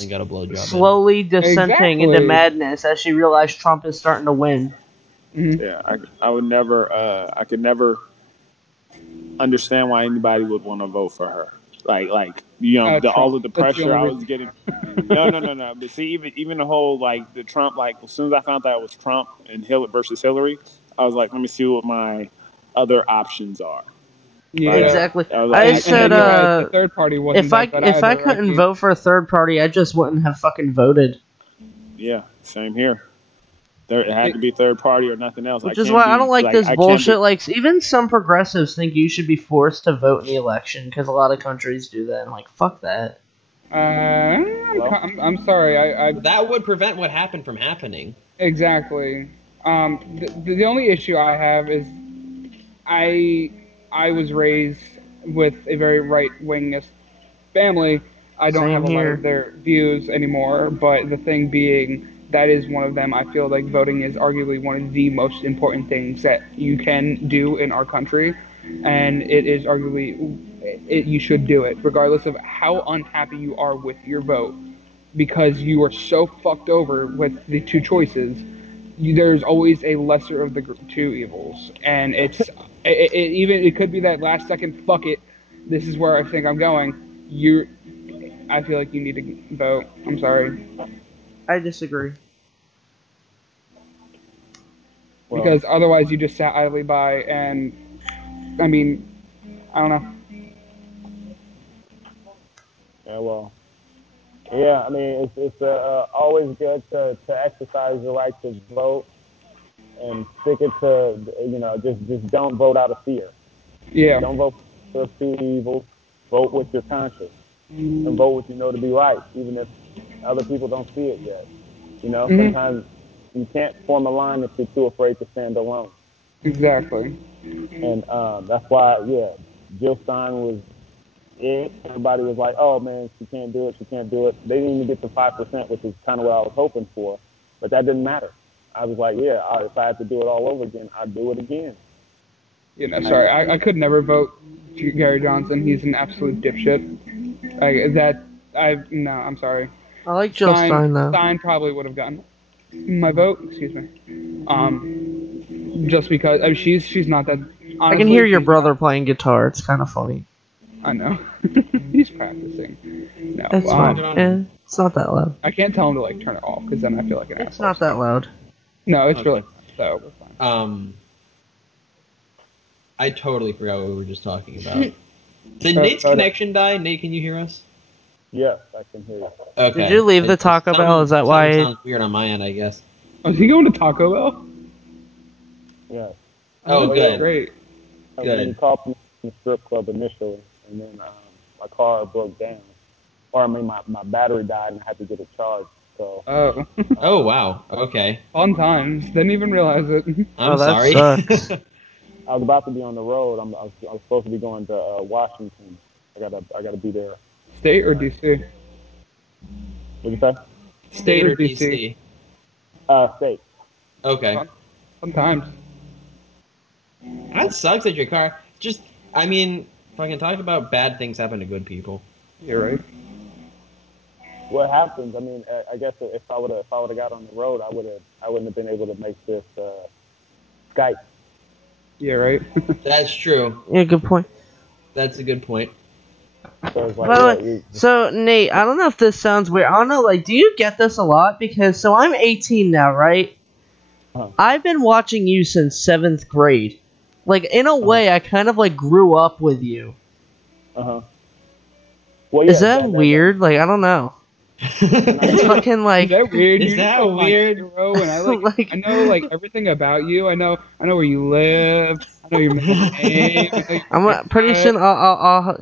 slowly descending into madness as she realized Trump is starting to win. Yeah, I would never. I could never understand why anybody would want to vote for her. Like you know, all of the pressure I was getting. No. But see, even the whole like the Trump, like as soon as I found out it was Trump and versus Hillary, I was like, let me see what my other options are. Yeah, exactly. I said, the third party if I couldn't vote for a third party, I just wouldn't have fucking voted. Yeah, same here. It had to be third party or nothing else. Which is why I don't like this bullshit. Like, even some progressives think you should be forced to vote in the election, because a lot of countries do that. And like, fuck that. I'm sorry. That would prevent what happened from happening. Exactly. The only issue I have is I was raised with a very right-wingist family. I don't have a lot of their views anymore, but the thing being, that is one of them. I feel like voting is arguably one of the most important things that you can do in our country, and it is arguably, you should do it, regardless of how unhappy you are with your vote, because you are so fucked over with the two choices. There's always a lesser of the two evils, and it could be that last second, fuck it, this is where I think I'm going. I feel like you need to vote. I'm sorry. I disagree. Because otherwise you just sat idly by and I mean, I don't know. Yeah, well, yeah, I mean, it's always good to exercise your right to vote and stick it to, just don't vote out of fear. Yeah. Don't vote for two evils. Vote with your conscience and vote what you know to be right, even if other people don't see it yet. Sometimes you can't form a line if you're too afraid to stand alone. Exactly. And that's why, Jill Stein was it. Everybody was like, oh, man, she can't do it. They didn't even get to 5%, which is kind of what I was hoping for. But that didn't matter. I was like, if I had to do it all over again, I'd do it again. Sorry, I could never vote Gary Johnson. He's an absolute dipshit. I'm sorry. I like Jill Stein, though. Stein probably would have gotten my vote. Excuse me. Just because she's not that. Honestly, I can hear your brother playing guitar. It's kind of funny. I know. He's practicing. No, it's fine. It's not that loud. I can't tell him to turn it off because then I feel like an asshole. It's not that loud. No, it's really so. We're fine. I totally forgot what we were just talking about. Did Nate's connection die? Nate, can you hear us? Yes, I can hear you. Okay. Did you leave the Taco Bell? Is that why? It sounds weird on my end, I guess. Oh, is he going to Taco Bell? Yeah. Oh, good. Great. Good. He called from the strip club initially, and then my car broke down. Or, my battery died, and I had to get it charged. So. Oh. Oh, wow. Okay. Fun times. Didn't even realize it. I'm sorry. Sucks. I was about to be on the road. I was supposed to be going to Washington. I gotta be there. State or DC? What'd you say? State or DC? State. Okay. Sometimes. That sucks that your car. Fucking talk about bad things happen to good people. You're right. What happens? I guess if I would have got on the road, I wouldn't have been able to make this Skype. Yeah, right. That's true. Yeah, good point. That's a good point. So Nate, I don't know if this sounds weird. I don't know, do you get this a lot? Because I'm 18 now, right? Uh-huh. I've been watching you since 7th grade. In a way, I kind of grew up with you. Uh-huh. Well, yeah, is that weird? I don't know. It's fucking Is that weird? Is that weird? Hero, and I I know everything about you. I know where you live. I know your name. Pretty soon.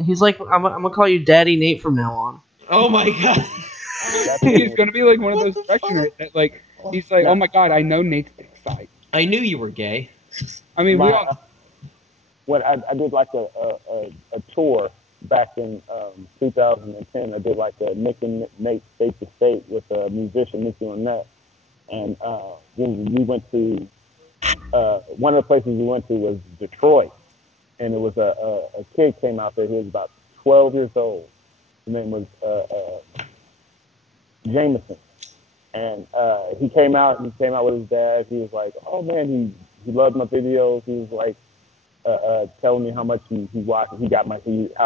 He's I'm gonna call you Daddy Nate from now on. Oh my god. He's gonna be one of those questioners that he's oh my god, I know Nate's dick size. I knew you were gay. I mean, when I did a tour back in 2010, I did a Nick and Nate State to State with a musician, Nicky Lynette, and we went to one of the places we went to was Detroit, and it was a kid came out there. He was about 12 years old. His name was Jameson, and he came out with his dad. He was like, oh man, he loved my videos. He was telling me how much he watched. How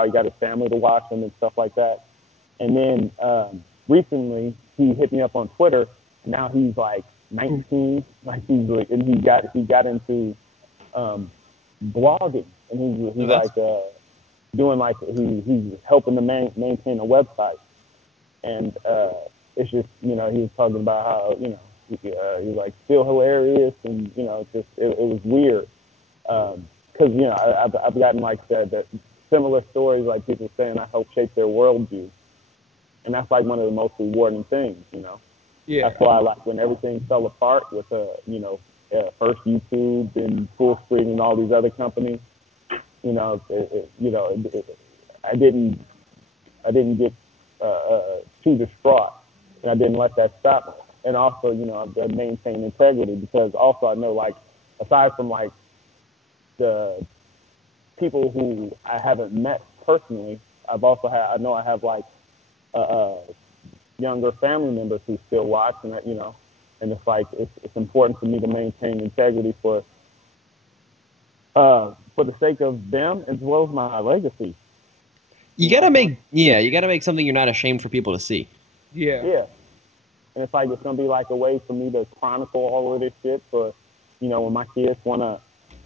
he got his family to watch them and stuff like that. And then recently he hit me up on Twitter. And now he's 19. And he got into blogging, and he's doing he's helping to maintain a website. And it's just he was talking about how he's still hilarious, and it was weird. Because I've gotten that similar stories, people saying I helped shape their worldview, and that's one of the most rewarding things, Yeah. That's why when everything fell apart with first YouTube and Full Screen and all these other companies, I didn't get too distraught, and I didn't let that stop me. And also, I maintain integrity, because also I know aside from the people who I haven't met personally, I have younger family members who still watch, and and it's important for me to maintain integrity for the sake of them as well as my legacy. You gotta make something you're not ashamed for people to see. Yeah. Yeah. And it's it's gonna be a way for me to chronicle all of this shit for when my kids wanna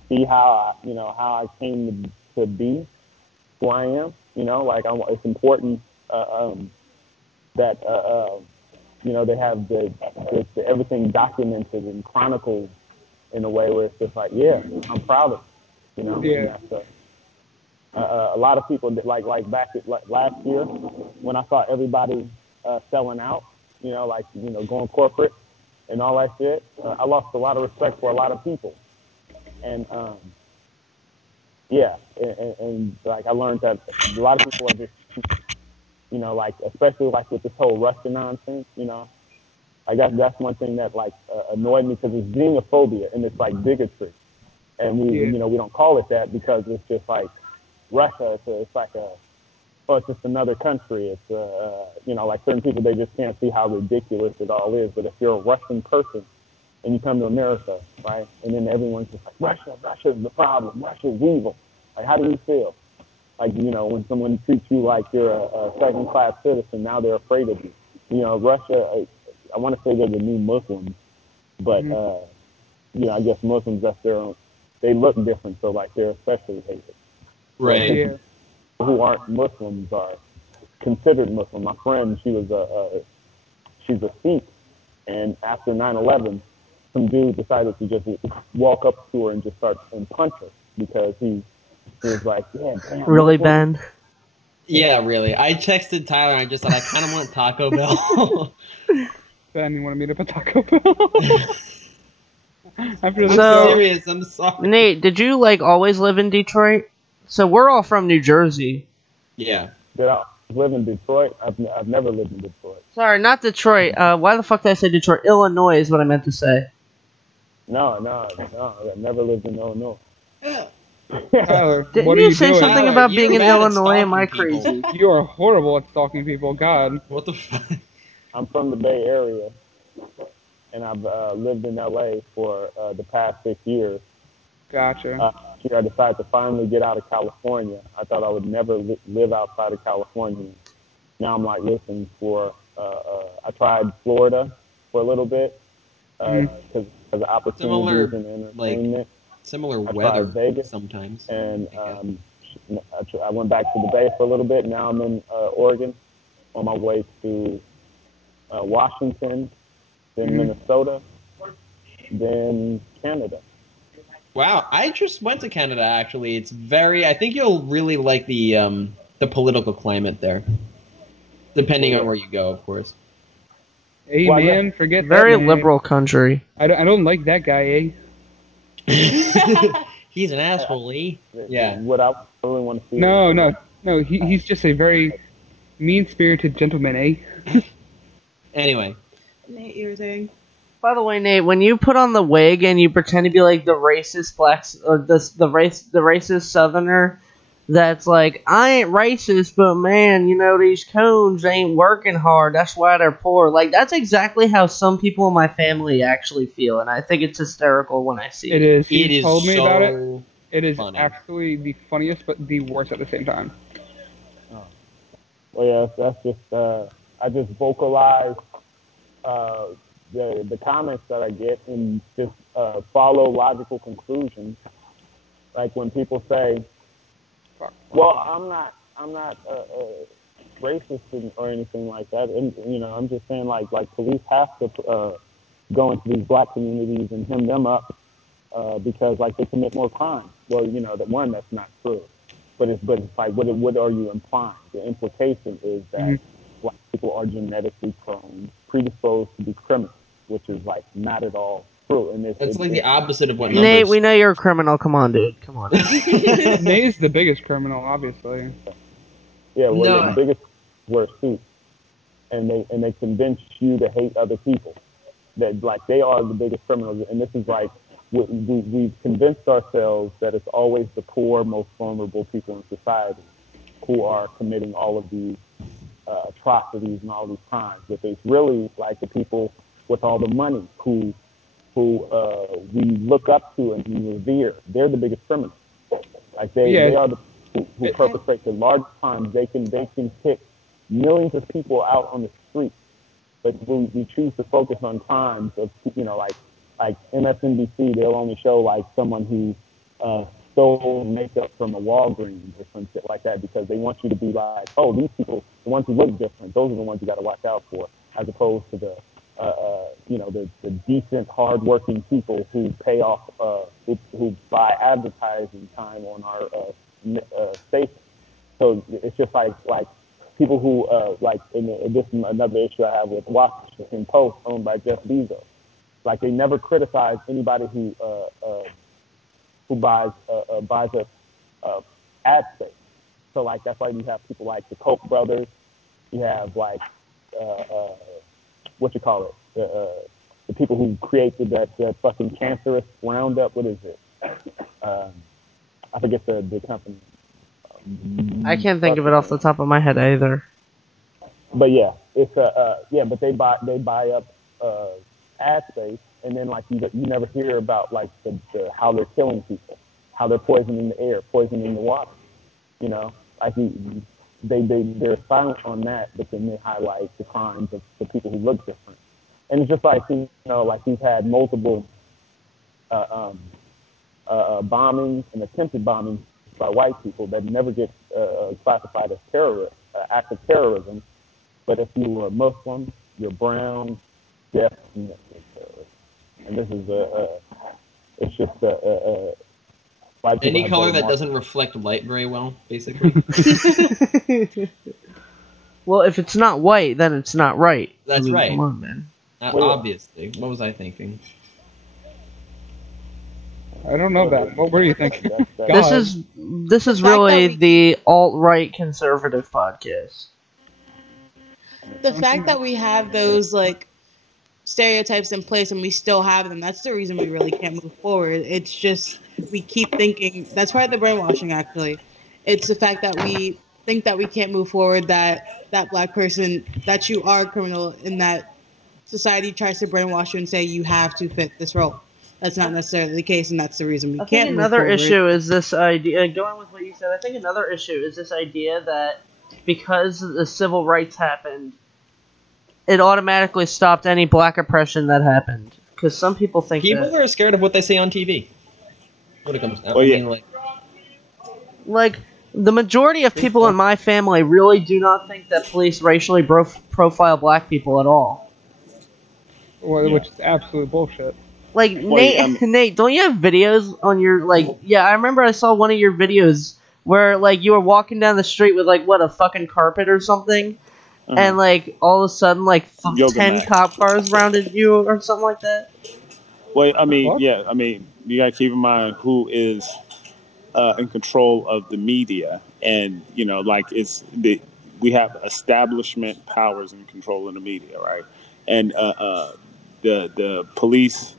see how I came to be who I am. Like it's important that they have the everything documented and chronicled in a way where it's just like, yeah, I'm proud of it. Yeah. A lot of people like back last year when I saw everybody selling out, going corporate and all that shit. I lost a lot of respect for a lot of people, and and like I learned that a lot of people are just, like especially like with this whole Russia nonsense, I guess that's one thing that like annoyed me, because it's xenophobia and it's like bigotry, and we don't call it that because it's just like Russia. It's like it's just another country. It's like certain people, they just can't see how ridiculous it all is. But if you're a Russian person and you come to America, right, and then everyone's just like, Russia's the problem, Russia's evil. Like, how do you feel? Like, when someone treats you like you're a second-class citizen, now they're afraid of you. Russia, I want to say they're the new Muslims, but I guess Muslims, that's their own. They look different, so like they're especially hated. Right. So, people who aren't Muslims are considered Muslim. My friend, she's a Sikh, and after 9/11, some dude decided to just walk up to her and just start and punch her because he was like, yeah, damn. Really, Ben? Yeah, really. I texted Tyler and I just said, I kind of want Taco Bell. Ben, you wanted me to put Taco Bell? I'm serious, I'm sorry. Nate, did you like always live in Detroit? So we're all from New Jersey. Yeah. Did I live in Detroit? I've never lived in Detroit. Sorry, not Detroit. Why the fuck did I say Detroit? Illinois is what I meant to say. No, I've never lived in Illinois. Tyler, didn't what you are you say doing? something Tyler, about being in Illinois? Am I people. crazy? You are horrible at stalking people. God. What the fuck? I'm from the Bay Area, and I've lived in LA for the past 6 years. Gotcha. I decided to finally get out of California. I thought I would never live outside of California. Now I'm like looking for. I tried Florida for a little bit because of the opportunities and entertainment. Similar weather Vegas, sometimes. And I went back to the Bay for a little bit. Now I'm in Oregon, on my way to Washington, then Minnesota, then Canada. Wow, I just went to Canada, actually. It's I think you'll really like the political climate there. Depending on where you go, of course. Hey, man, forget very that. Very liberal country. I don't like that guy, eh? He's an asshole, eh? Yeah. What I really want to see. No. He's just a very mean-spirited gentleman, eh? Anyway. Nate, you were saying? By the way, Nate, when you put on the wig and you pretend to be like the racist blacks or the racist Southerner, that's like, I ain't racist, but man, these cones ain't working hard. That's why they're poor. Like, that's exactly how some people in my family actually feel, and I think it's hysterical when I see it. It is. It He is told me so about it. It is funny. actually the funniest, but the worst at the same time. Well, yeah, that's just I just vocalize the comments that I get and just follow logical conclusions. Like when people say, "Well, I'm not racist or anything like that," and I'm just saying like police have to go into these black communities and hem them up because like they commit more crime. Well, that's not true. But it's like, what are you implying? The implication is that black people are genetically predisposed to be criminals, which is like not at all true. And that's like the opposite of what Nate, numbers. we know you're a criminal. Come on, dude. Come on. Nate's the biggest criminal, obviously. Yeah, the biggest wear suits, and they convince you to hate other people. That like they are the biggest criminals, and this is like. We've convinced ourselves that it's always the poor, most vulnerable people in society who are committing all of these atrocities and all these crimes. But it's really like the people with all the money who we look up to and we revere. They're the biggest criminals. Like they are the people who perpetrate the largest crimes. They can kick millions of people out on the street. But we choose to focus on crimes of like MSNBC, they'll only show like someone who stole makeup from a Walgreens or some shit like that because they want you to be like, oh, these people, the ones who look different, those are the ones you got to watch out for, as opposed to the the decent, hardworking people who pay off, who buy advertising time on our station. So it's just like people who this is another issue I have with Washington Post, owned by Jeff Bezos. Like they never criticize anybody who buys ad space. So like that's why you have people like the Koch brothers. You have like the people who created that fucking cancerous Roundup. What is it? I forget the company. I can't think of it off the top of my head either. But yeah, it's but they buy up ad space, and then like you never hear about like the how they're killing people, how they're poisoning the air, poisoning the water. You know, like they're silent on that, but then they highlight the crimes of the people who look different. And it's just like like he's had multiple bombings and attempted bombings by white people that never get classified as act of terrorism. But if you were a Muslim, you're brown, definitely terrorist. And this is it's just any color that doesn't reflect light very well, basically. Well, if it's not white, then it's not right. That's right. Come on, man. Obviously. What was I thinking? I don't know that. What were you thinking? This is really the alt-right conservative podcast. The fact that we have those like stereotypes in place and we still have them, that's the reason we really can't move forward. It's just we keep thinking, that's part of the brainwashing actually. It's the fact that we think that we can't move forward, that black person, that you are a criminal, and that society tries to brainwash you and say you have to fit this role. That's not necessarily the case, and that's the reason we can't move forward. Another issue is this idea, going with what you said, I think another issue is this idea that because the civil rights happened, it automatically stopped any black oppression that happened. Because some people think people are scared of what they say on TV. When it comes down, like the majority of people in my family really do not think that police racially profile black people at all. Well, which is absolute bullshit. Like, Nate, don't you have videos on your, I remember I saw one of your videos where, you were walking down the street with, a fucking carpet or something, and, all of a sudden, 10 cop cars rounded you or something like that? Well, you gotta keep in mind who is in control of the media, and, we have establishment powers in control of the media, right? And the police,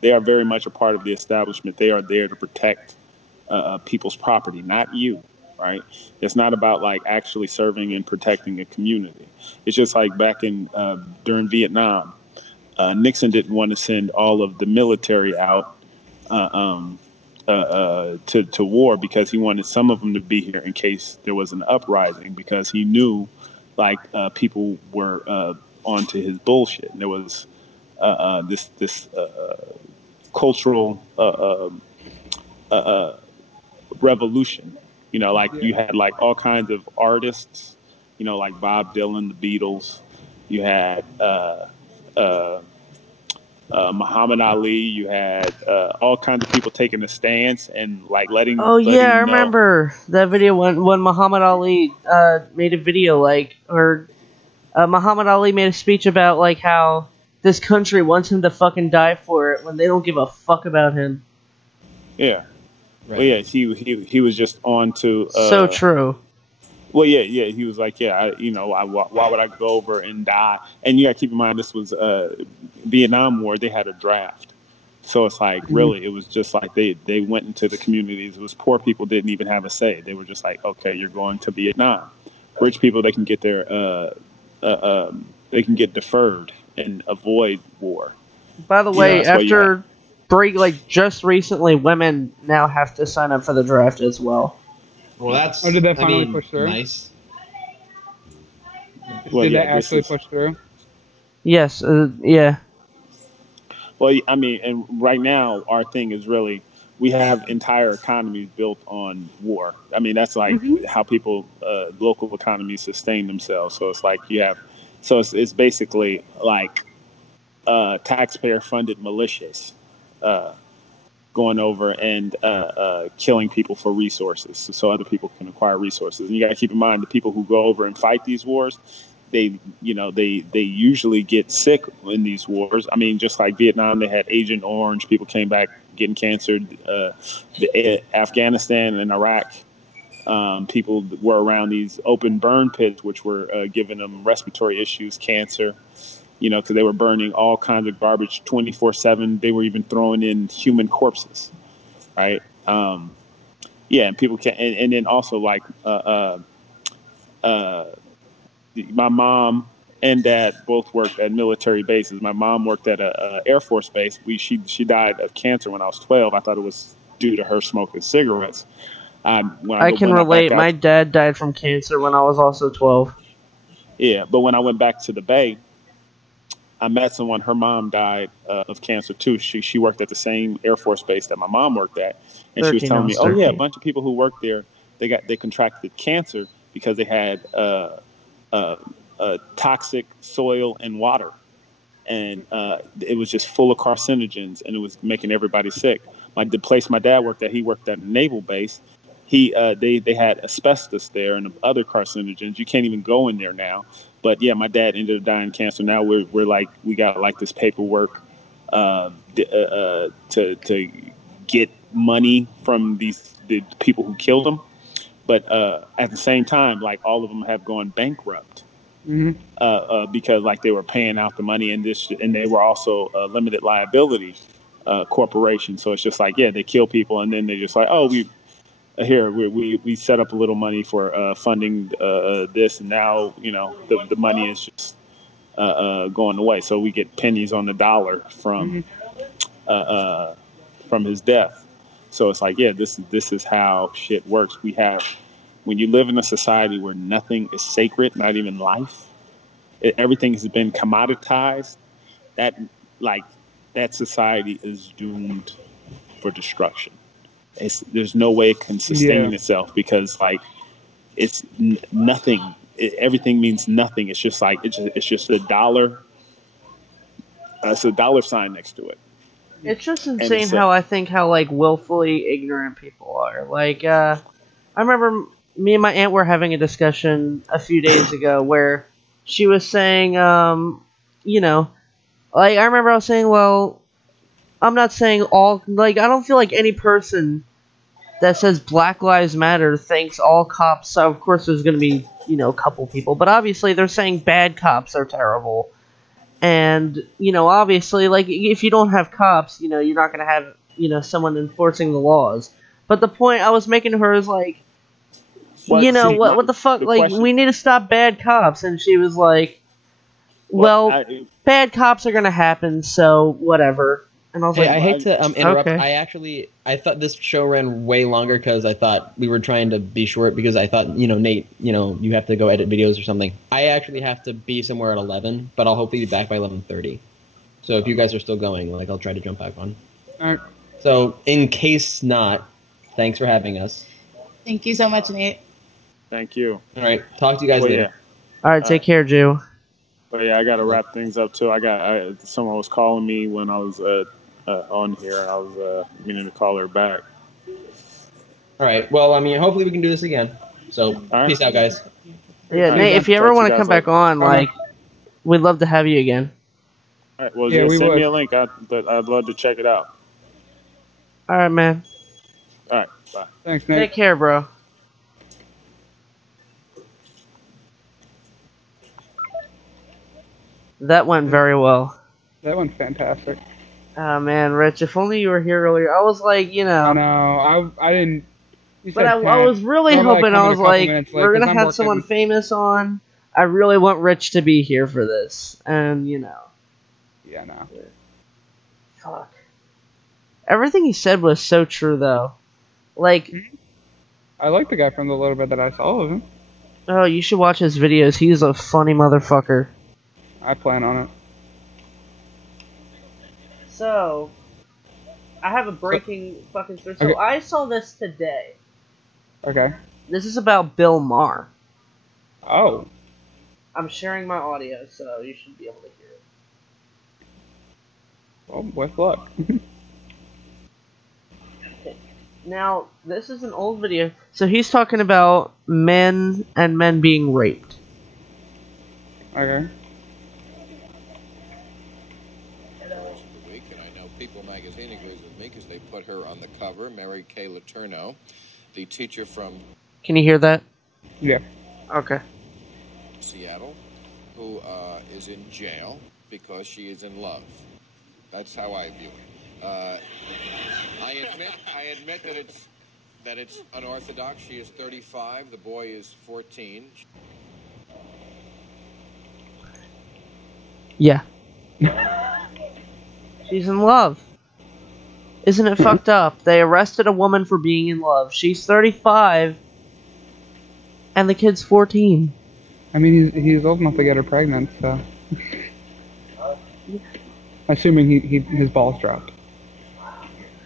they are very much a part of the establishment. They are there to protect people's property, not you, right? It's not about actually serving and protecting a community. It's just like back in during Vietnam, Nixon didn't want to send all of the military out to war because he wanted some of them to be here in case there was an uprising, because he knew people were onto his bullshit. And there was this cultural revolution. You had all kinds of artists, like Bob Dylan, the Beatles. You had Muhammad Ali. You had all kinds of people taking a stance and letting. Oh yeah, I remember that video when Muhammad Ali made a video Muhammad Ali made a speech about how this country wants him to fucking die for it when they don't give a fuck about him. Yeah. Right. Well, yeah, he was just on to. So true. Well, yeah, he was like, why would I go over and die? And you got to keep in mind, this was Vietnam War. They had a draft, so it's really, it was just they went into the communities. It was poor people didn't even have a say. They were just okay, you're going to Vietnam. Rich people, they can get their they can get deferred and avoid war. By the way, after break, just recently, women now have to sign up for the draft as well. Well, that's. Oh, did that finally push through? Nice. Did that actually push through? Yes. Yeah. Well, and right now our thing is really we have entire economies built on war. I mean, that's like how people, local economies sustain themselves. So it's like it's basically like taxpayer-funded militias going over and killing people for resources, so other people can acquire resources. And you got to keep in mind, the people who go over and fight these wars, they usually get sick in these wars. I mean, just like Vietnam, they had Agent Orange. People came back getting cancer. Afghanistan and Iraq, people were around these open burn pits, which were giving them respiratory issues, cancer. Because they were burning all kinds of garbage 24/7. They were even throwing in human corpses, right? And people can, and then also like my mom and dad both worked at military bases. My mom worked at a Air Force base. She died of cancer when I was 12. I thought it was due to her smoking cigarettes. I can relate. My dad died from cancer when I was also 12. Yeah, but when I went back to the Bay, I met someone. Her mom died of cancer too. She worked at the same Air Force base that my mom worked at, and she was telling me, "Oh yeah, a bunch of people who worked there, they contracted cancer because they had toxic soil and water, and it was just full of carcinogens, and it was making everybody sick." The place my dad worked at, he worked at a naval base. They had asbestos there and other carcinogens. You can't even go in there now. But yeah, my dad ended up dying of cancer. Now we're like, we got like this paperwork to get money from the people who killed him. But at the same time, like all of them have gone bankrupt because like they were paying out the money and they were also a limited liability corporation. So it's just like, yeah, they kill people and then they're just like, oh, we set up a little money for funding this, and now the money is just going away. So we get pennies on the dollar from his death. So it's like, yeah, this is how shit works. When you live in a society where nothing is sacred, not even life, everything has been commoditized. That society is doomed for destruction. There's no way it can sustain itself because like it's nothing. Everything means nothing. It's just like it's just a dollar. It's a dollar sign next to it. It's just insane how like willfully ignorant people are. Like I remember me and my aunt were having a discussion a few days ago where she was saying, like I remember I was saying, well, I'm not saying all, like, I don't feel like any person that says Black Lives Matter thinks all cops, so of course there's going to be, a couple people, but obviously they're saying bad cops are terrible. And, obviously, like, if you don't have cops, you're not going to have, someone enforcing the laws. But the point I was making to her is, like, what the fuck, like, question, we need to stop bad cops. And she was like, bad cops are going to happen, so whatever. And I was I hate to interrupt. Okay. I thought this show ran way longer because I thought we were trying to be short because I thought, Nate, you have to go edit videos or something. I actually have to be somewhere at 11, but I'll hopefully be back by 11:30. So if you guys are still going, like, I'll try to jump back on. All right. So in case not, thanks for having us. Thank you so much, Nate. Thank you. All right. Talk to you guys later. Yeah. All right. Take care, Jew. But yeah, I got to wrap things up too. Someone was calling me when I was on here, and I was meaning to call her back. All right. Well, hopefully we can do this again. So, Peace out, guys. Yeah, Nate, if you ever want to come back on, like, we'd love to have you again. All right. Well, send me a link. But I'd love to check it out. All right, man. All right. Bye. Thanks, Nate. Take care, bro. That went very well. That went fantastic. Oh, man, Rich, if only you were here earlier. I was like, I know. I didn't... But I was really hoping, I was like, we're going to have someone famous on. I really want Rich to be here for this. And, Yeah, no. Fuck. Everything he said was so true, though. Like... I like the guy from the little bit that I saw of him. Oh, you should watch his videos. He's a funny motherfucker. I plan on it. So, I have a breaking fucking story. So I saw this today. Okay. This is about Bill Maher. Oh. I'm sharing my audio, so you should be able to hear it. Well, with luck. Now, this is an old video. So he's talking about men and men being raped. Okay. The week, and I know People magazine agrees with me because they put her on the cover, Mary Kay Letourneau, the teacher from... Can you hear that? Yeah. Okay. Seattle, who is in jail because she is in love. That's how I view it. I admit that it's unorthodox. She is 35. The boy is 14. Yeah. She's in love. Isn't it fucked up? They arrested a woman for being in love. She's 35, and the kid's 14. I mean, he's old enough to get her pregnant, so... Assuming his balls dropped.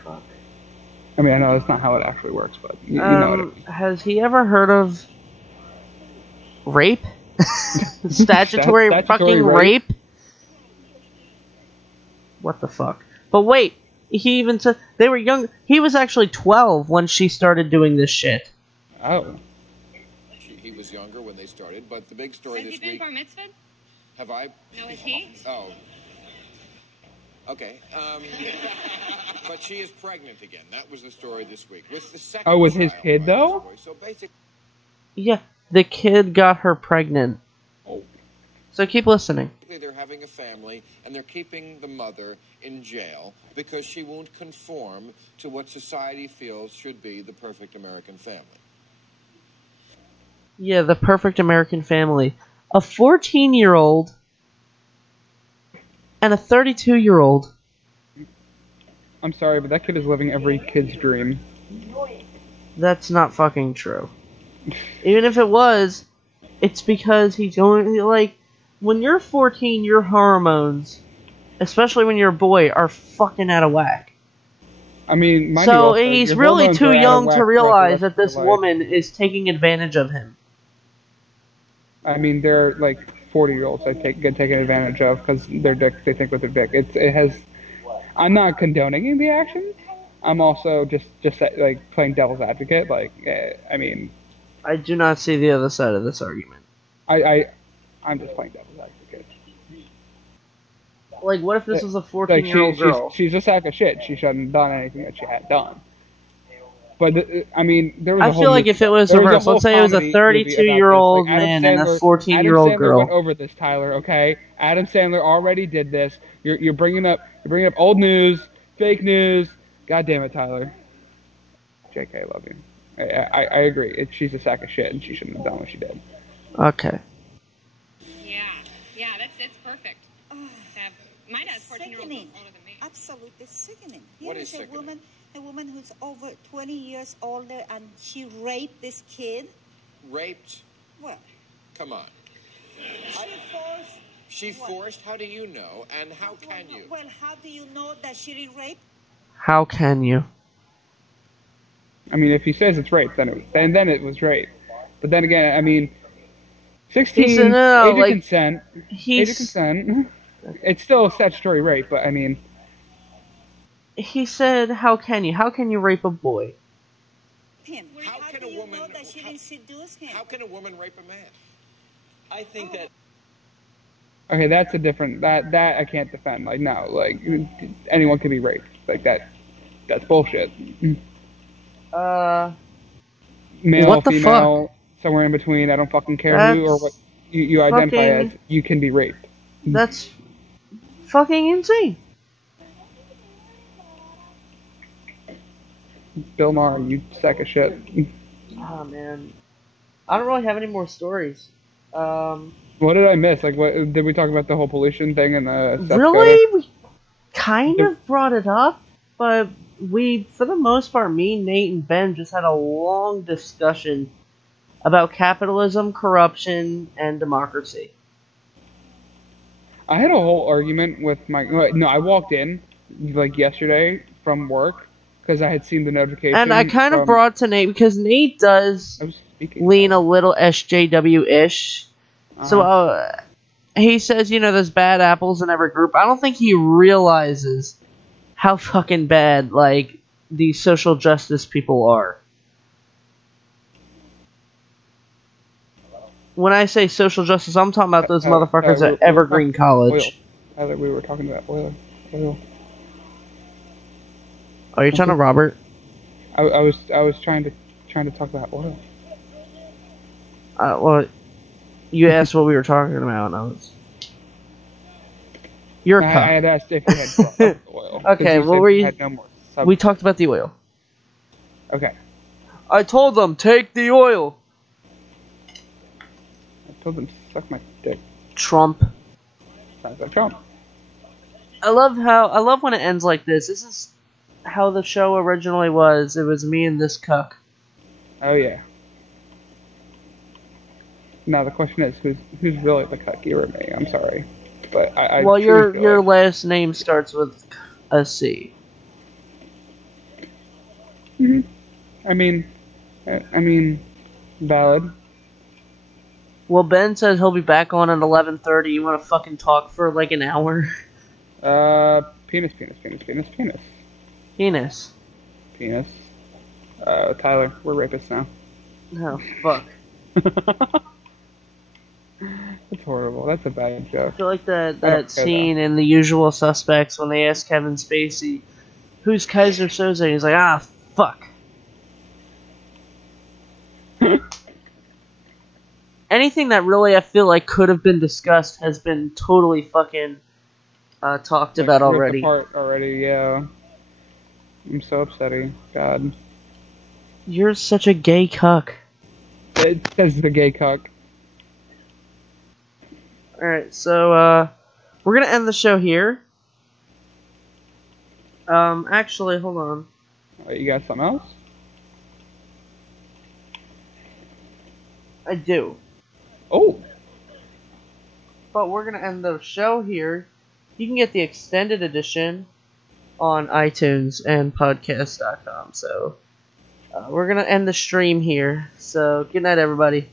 Fuck. I mean, I know that's not how it actually works, but you know what it means. Has he ever heard of rape? Statutory fucking rape? What the fuck? But wait, he even said they were young. He was actually 12 when she started doing this shit. Oh. He was younger when they started, but the big story this week... Has he been bar mitzvahed? Have I? No, is he? Oh. Okay. But she is pregnant again. That was the story this week. With the second with his kid, though? So basically... Yeah, the kid got her pregnant. Oh. So keep listening. They're having a family, and they're keeping the mother in jail because she won't conform to what society feels should be the perfect American family. Yeah, the perfect American family. A 14-year-old and a 32-year-old. I'm sorry, but that kid is living every kid's dream. That's not fucking true. Even if it was, it's because he's going, like, when you're 14, your hormones, especially when you're a boy, are fucking out of whack. I mean, so he's really too young to realize that this woman is taking advantage of him. I mean, they're like 40-year-olds get taken advantage of because they think with their dick. It has. I'm not condoning the action. I'm also just like playing devil's advocate. Like, I mean, I do not see the other side of this argument. I'm just playing devil's advocate. Like, what if this was a 14-year-old girl? She's a sack of shit. She shouldn't have done anything that she had done. But I mean, there was. I feel like if it was reversed, let's say it was a 32-year-old man and a 14-year-old girl. Went over this, Tyler. Okay, Adam Sandler already did this. You're bringing up old news, fake news. God damn it, Tyler. JK, I love you. I agree. She's a sack of shit, and she shouldn't have done what she did. Okay. Yeah, it's perfect. My dad's 14 years older than me. Absolutely sickening. What is sickening? A woman who's over 20 years older and she raped this kid. Raped? Well. Come on. She forced? How do you know? And how can you? Well, how do you know that she didn't rape? How can you? I mean, if he says it's rape, then it was rape. But then again, I mean, 16, age of consent. Age of consent. It's still a statutory rape, but I mean... He said, how can you? How can you rape a boy? How can a woman... That she didn't seduce him? How can a woman rape a man? I think that... Okay, that's a different... That I can't defend. Like, no. Like, anyone can be raped. Like, that's bullshit. Male, what the female, fuck? Somewhere in between. I don't fucking care who or what you identify as. You can be raped. That's fucking insane. Bill Maher, you sack of shit. Oh man, I don't really have any more stories. What did I miss? Like, what did we talk about the whole pollution thing and the? Really, we kind of brought it up, but we, for the most part, me, Nate, and Ben just had a long discussion about capitalism, corruption, and democracy. I had a whole argument with my... No, I walked in, like, yesterday from work because I had seen the notification. And I kind of brought to Nate because Nate does lean a little SJW-ish. So he says, there's bad apples in every group. I don't think he realizes how fucking bad, like, these social justice people are. When I say social justice, I'm talking about those motherfuckers at Evergreen College. Tyler, we were talking about oil. Are you talking to Robert? I was trying to talk about oil. Well, you asked what we were talking about, and I was. You're a cuck. I had asked if you had brought up oil. Okay, what were you? No more we talked about the oil. Okay. I told them take the oil. I told them to suck my dick. Trump. Sounds like Trump. I love when it ends like this. This is how the show originally was. It was me and this cuck. Oh yeah. Now the question is, who's really the cuck, you or me? I'm sorry, but I well, your last name starts with a C. Mm-hmm. I mean, valid. Well, Ben says he'll be back on at 11:30. You want to fucking talk for like an hour? Penis. Penis. Tyler, we're rapists now. Oh, fuck. That's horrible. That's a bad joke. I feel like that scene in The Usual Suspects when they ask Kevin Spacey, who's Kaiser Soze? He's like, fuck. Anything that really I feel like could have been discussed has been totally fucking talked about already. Apart already, yeah. I'm so upsetty. God. You're such a gay cuck. It says the gay cuck. Alright, so, we're gonna end the show here. Actually, hold on. Wait, you got something else? I do. Oh! But we're gonna end the show here. You can get the extended edition on iTunes and podcast.com, so, we're gonna end the stream here. So, good night, everybody.